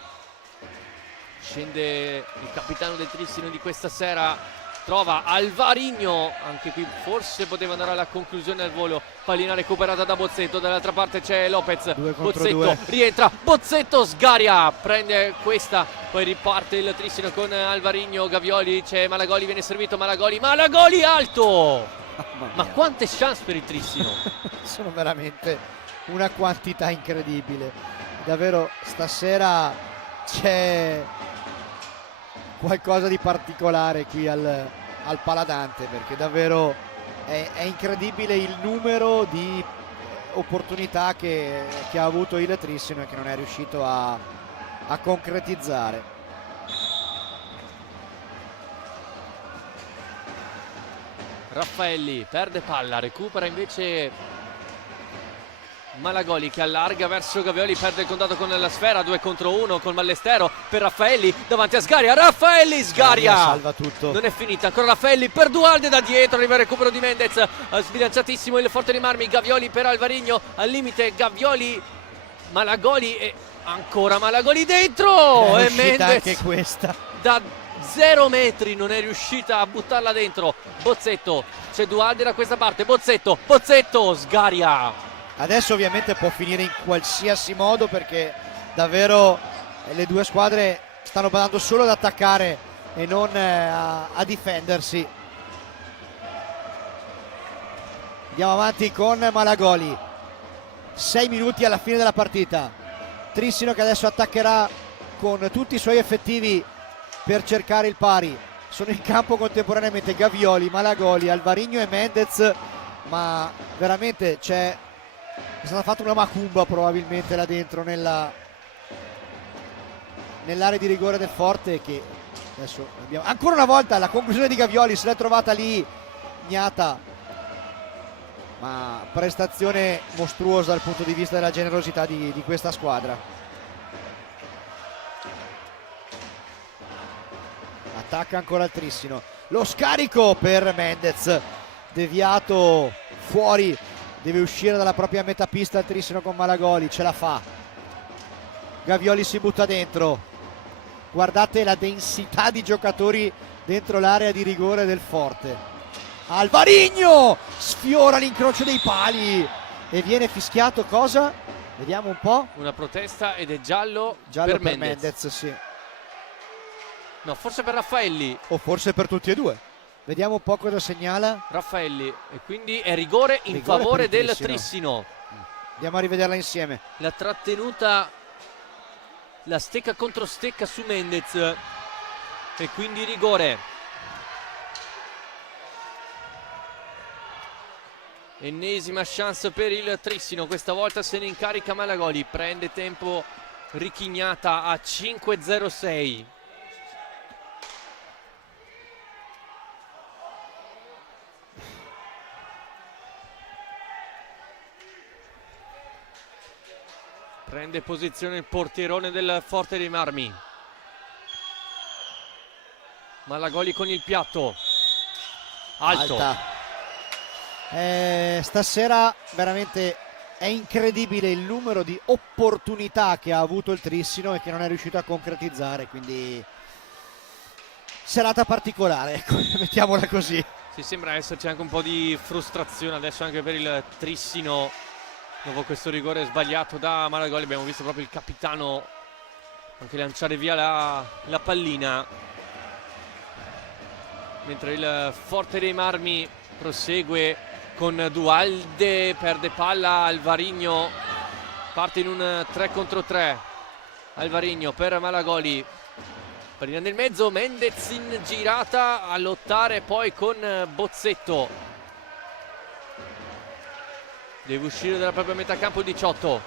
Scende il capitano del Trissino di questa sera, trova Alvarigno, anche qui forse poteva andare alla conclusione al volo. Pallina recuperata da Bozzetto, dall'altra parte c'è Lopez, Bozzetto rientra, Bozzetto sgaria, prende questa, poi riparte il Trissino con Alvarigno. Gavioli, c'è Malagoli, viene servito Malagoli alto. Ma quante chance per il Trissino. Sono veramente una quantità incredibile, davvero stasera c'è qualcosa di particolare qui al Paladante, perché davvero è incredibile il numero di opportunità che ha avuto il Trissino e che non è riuscito a concretizzare. Raffaelli perde palla, recupera invece Malagoli che allarga verso Gavioli, perde il contatto con la sfera, 2 contro 1 con Ballestero per Raffaelli davanti a Sgaria. Raffaelli, Sgaria salva tutto. Non è finita, ancora Raffaelli per Dualde da dietro, arriva il recupero di Mendez, sbilanciatissimo il Forte dei Marmi. Gavioli per Alvarigno al limite, Gavioli, Malagoli e ancora Malagoli dentro, e Mendez anche questa da 0 metri non è riuscita a buttarla dentro. Bozzetto, c'è Dualde da questa parte, Bozzetto, Sgaria. Adesso ovviamente può finire in qualsiasi modo, perché davvero le due squadre stanno badando solo ad attaccare e non a difendersi. Andiamo avanti con Malagoli, 6 minuti alla fine della partita. Trissino che adesso attaccherà con tutti i suoi effettivi per cercare il pari. Sono in campo contemporaneamente Gavioli, Malagoli, Alvarigno e Mendez, ma veramente è stata fatta una macumba probabilmente là dentro nell'area di rigore del Forte, che adesso abbiamo ancora una volta la conclusione di Gavioli, se l'è trovata lì Gnata, ma prestazione mostruosa dal punto di vista della generosità di questa squadra. Attacca ancora il Trissino, lo scarico per Mendez, deviato fuori, deve uscire dalla propria metà pista il Trissino con Malagoli, ce la fa. Gavioli si butta dentro, guardate la densità di giocatori dentro l'area di rigore del Forte. Alvarigno sfiora l'incrocio dei pali e viene fischiato cosa? Vediamo un po'. Una protesta ed è giallo Per Mendez. Mendez, sì. No, forse per Raffaelli. O forse per tutti e due. Vediamo un po' cosa segnala Raffaelli, e quindi è rigore in Rigore favore per il del Trissino. Trissino. Andiamo a rivederla insieme. La trattenuta, la stecca contro stecca su Mendez, e quindi rigore. Ennesima chance per il Trissino, questa volta se ne incarica Malagoli, prende tempo Richignata a 5:06. Prende posizione il portierone del Forte dei Marmi. Malagoli con il piatto. Alto. Alta. Stasera veramente è incredibile il numero di opportunità che ha avuto il Trissino e che non è riuscito a concretizzare, quindi serata particolare, ecco, mettiamola così. Sì, sembra esserci anche un po' di frustrazione adesso anche per il Trissino dopo questo rigore sbagliato da Malagoli. Abbiamo visto proprio il capitano anche lanciare via la pallina, mentre il Forte dei Marmi prosegue con Dualde, perde palla Alvarigno, parte in un 3 contro 3. Alvarigno per Malagoli, pallina nel mezzo, Mendez in girata a lottare poi con Bozzetto, deve uscire dalla propria metà campo il 18,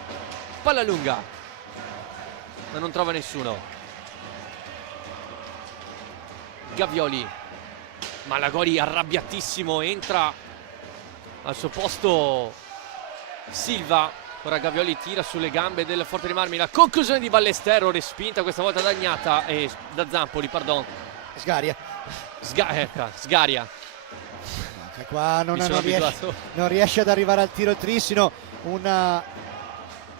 palla lunga ma non trova nessuno. Gavioli, Malagoli arrabbiatissimo, entra al suo posto Silva. Ora Gavioli tira sulle gambe del Forte dei Marmi, la conclusione di Ballestero, respinta questa volta da Gnata e da Zampoli, pardon. Sgaria. Sgaria. Anche qua abituato. non riesce ad arrivare al tiro il Trissino. Una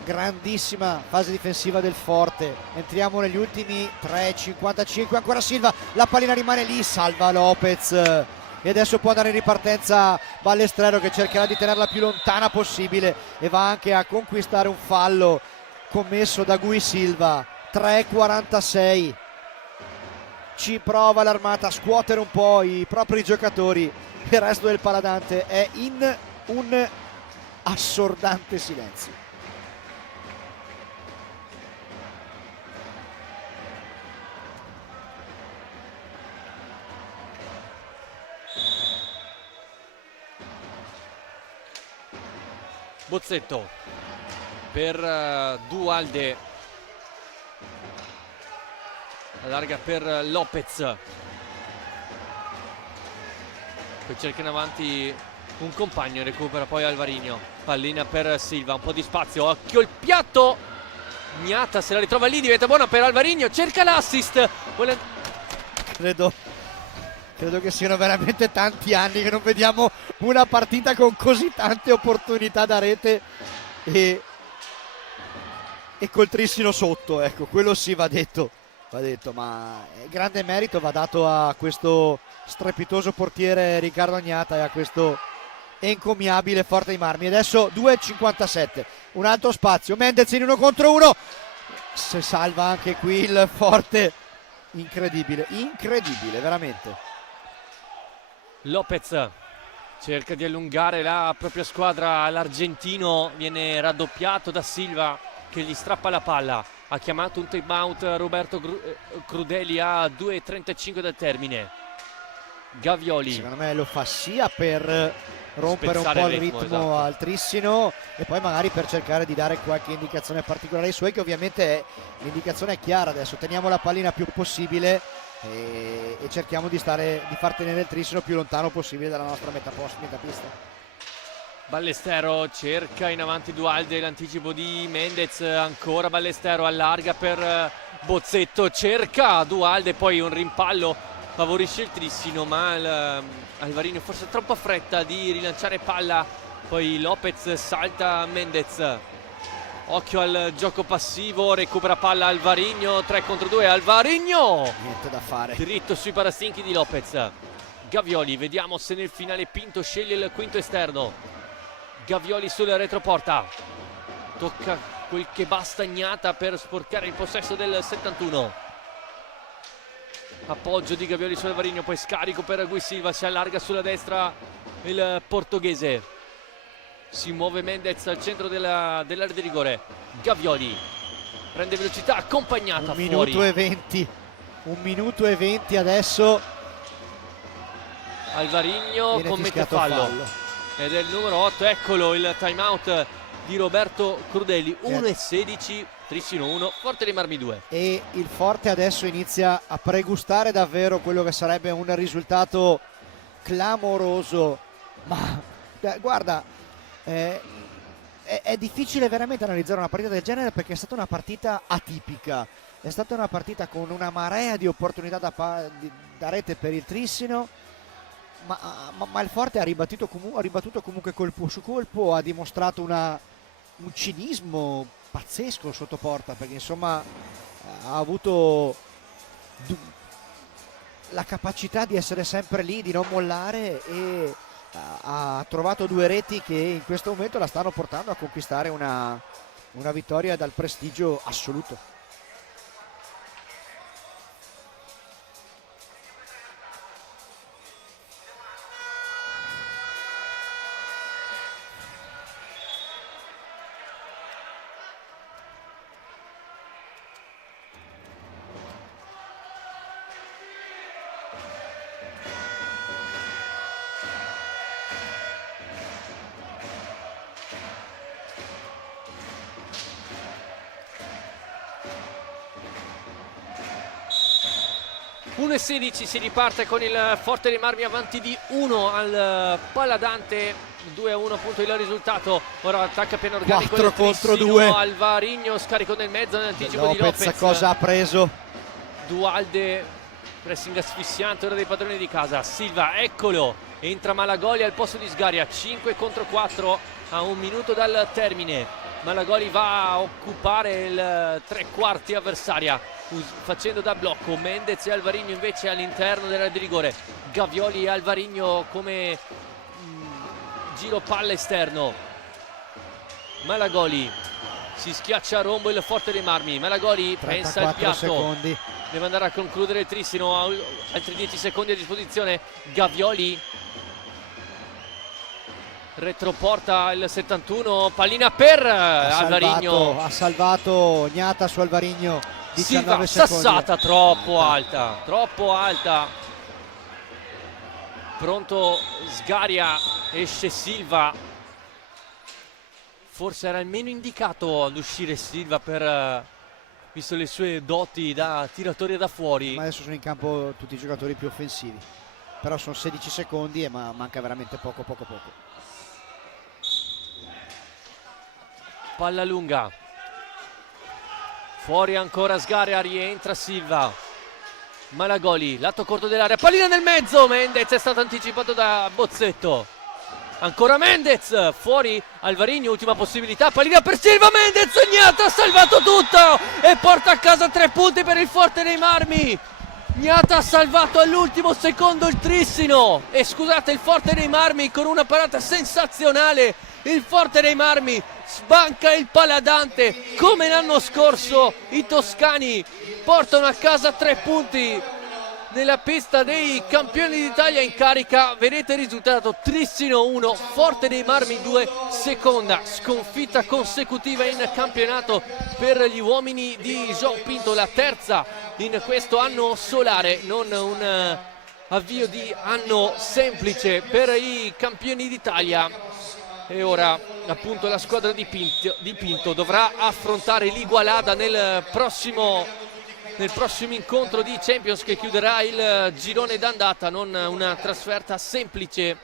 grandissima fase difensiva del Forte. Entriamo negli ultimi 3:55, ancora Silva, la pallina rimane lì, salva Lopez e adesso può andare in ripartenza Ballestero, che cercherà di tenerla più lontana possibile e va anche a conquistare un fallo commesso da Gui Silva. 3:46, ci prova l'Armata a scuotere un po' i propri giocatori, il resto del Paladante è in un assordante silenzio. Bozzetto per Dualde, allarga per Lopez, poi cerca in avanti un compagno, recupera poi Alvarinho, pallina per Silva, un po' di spazio, occhio il piatto, Gnata se la ritrova lì, diventa buona per Alvarinho, cerca l'assist. Credo che siano veramente tanti anni che non vediamo una partita con così tante opportunità da rete e col trissino sotto, ecco, quello sì va detto, ma grande merito va dato a questo strepitoso portiere Riccardo Gnata e a questo encomiabile Forte dei Marmi. Adesso 2,57, un altro spazio, Mendez in 1 contro 1, se salva anche qui il Forte, incredibile veramente. Lopez cerca di allungare la propria squadra, l'argentino viene raddoppiato da Silva che gli strappa la palla, ha chiamato un time out Roberto Crudeli a 2,35 dal termine. Gavioli secondo me lo fa sia per rompere un po' il ritmo esatto, al Trissino e poi magari per cercare di dare qualche indicazione particolare ai suoi, che ovviamente l'indicazione è chiara: adesso teniamo la pallina più possibile e cerchiamo di far tenere il Trissino più lontano possibile dalla nostra metà pista. Ballestero cerca in avanti Dualde, l'anticipo di Mendez, ancora Ballestero allarga per Bozzetto, cerca Dualde, poi un rimpallo favorisce il Trissino, ma Alvarinho forse troppa fretta di rilanciare palla, poi Lopez salta Mendez, occhio al gioco passivo, recupera palla Alvarinho, 3 contro 2, Alvarinho niente da fare, dritto sui parastinchi di Lopez. Gavioli, vediamo se nel finale Pinto sceglie il quinto esterno. Gavioli sulla retroporta, tocca quel che basta Gnata per sporcare il possesso del 71. Appoggio di Gavioli su Alvarinho, poi scarico per Gui Silva, si allarga sulla destra il portoghese, si muove Mendez al centro dell'area di rigore. Gavioli prende velocità, accompagnata fuori. 1 minuto e 20 adesso. Alvarinho commette fallo. Ed è il numero 8, eccolo il time out di Roberto Crudeli. 1,16, Trissino 1, Forte dei Marmi 2. E il Forte adesso inizia a pregustare davvero quello che sarebbe un risultato clamoroso, ma guarda, è difficile veramente analizzare una partita del genere, perché è stata una partita atipica, è stata una partita con una marea di opportunità da rete per il Trissino, ma il Forte ha ribattuto comunque colpo su colpo, ha dimostrato un cinismo pazzesco sotto porta, perché insomma ha avuto la capacità di essere sempre lì, di non mollare, e ha trovato 2 reti che in questo momento la stanno portando a conquistare una vittoria dal prestigio assoluto. (1:16) si riparte con il Forte dei Marmi avanti di 1 al Paladante, 2-1 appunto il risultato. Ora attacca pieno organico 4 contro 2. Alvarinho, scarico nel mezzo nell'anticipo di Lopez. Cosa ha preso? Dualde, pressing asfissiante ora dei padroni di casa. Silva, eccolo, entra Malagoli al posto di Sgaria, 5 contro 4 a 1 minuto dal termine. Malagoli va a occupare il 3/4 avversaria facendo da blocco. Mendez e Alvarinho invece all'interno dell'area di rigore. Gavioli e Alvarinho come giro palla esterno. Malagoli si schiaccia a rombo il Forte dei Marmi. Malagoli pensa al piatto, secondi. Deve andare a concludere il Trissino, altri 10 secondi a disposizione. Gavioli retroporta il 71, pallina per Alvarinho. Ha salvato Gnata su Alvarinho. 19 Silva, secondi. sassata troppo alta. Pronto Sgaria, esce Silva. Forse era il meno indicato ad uscire Silva, visto le sue doti da tiratore da fuori. Ma adesso sono in campo tutti i giocatori più offensivi. però sono 16 secondi e manca veramente poco. Palla lunga, fuori ancora Sgarea, rientra Silva, Malagoli, lato corto dell'area, pallina nel mezzo, Mendez è stato anticipato da Bozzetto, ancora Mendez, fuori Alvarinho, ultima possibilità, pallina per Silva, Mendez, Gnata ha salvato tutto e porta a casa 3 punti per il Forte dei Marmi. Gnata ha salvato all'ultimo secondo il Trissino e scusate il Forte dei Marmi con una parata sensazionale. Il Forte dei Marmi sbanca il Paladante come l'anno scorso. I toscani portano a casa 3 punti nella pista dei campioni d'Italia in carica. Vedete il risultato: Trissino 1, Forte dei Marmi 2, seconda sconfitta consecutiva in campionato per gli uomini di João Pinto, la terza in questo anno solare, non un avvio di anno semplice per i campioni d'Italia. E ora appunto la squadra di Pinto dovrà affrontare l'Igualada nel prossimo incontro di Champions che chiuderà il girone d'andata. Non una trasferta semplice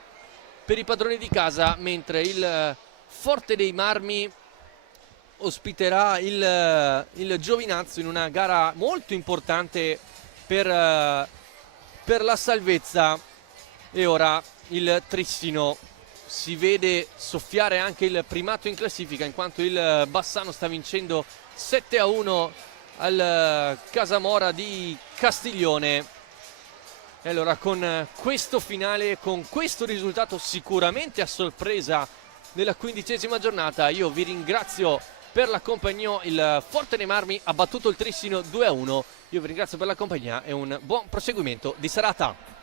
per i padroni di casa, mentre il Forte dei Marmi ospiterà il Giovinazzo in una gara molto importante per la salvezza. E ora il Trissino si vede soffiare anche il primato in classifica, in quanto il Bassano sta vincendo 7-1 al Casamora di Castiglione. E allora con questo finale, con questo risultato sicuramente a sorpresa nella 15ª giornata, io vi ringrazio per la compagnia. Il Forte dei Marmi ha battuto il Trissino 2-1. Io vi ringrazio per la compagnia e un buon proseguimento di serata.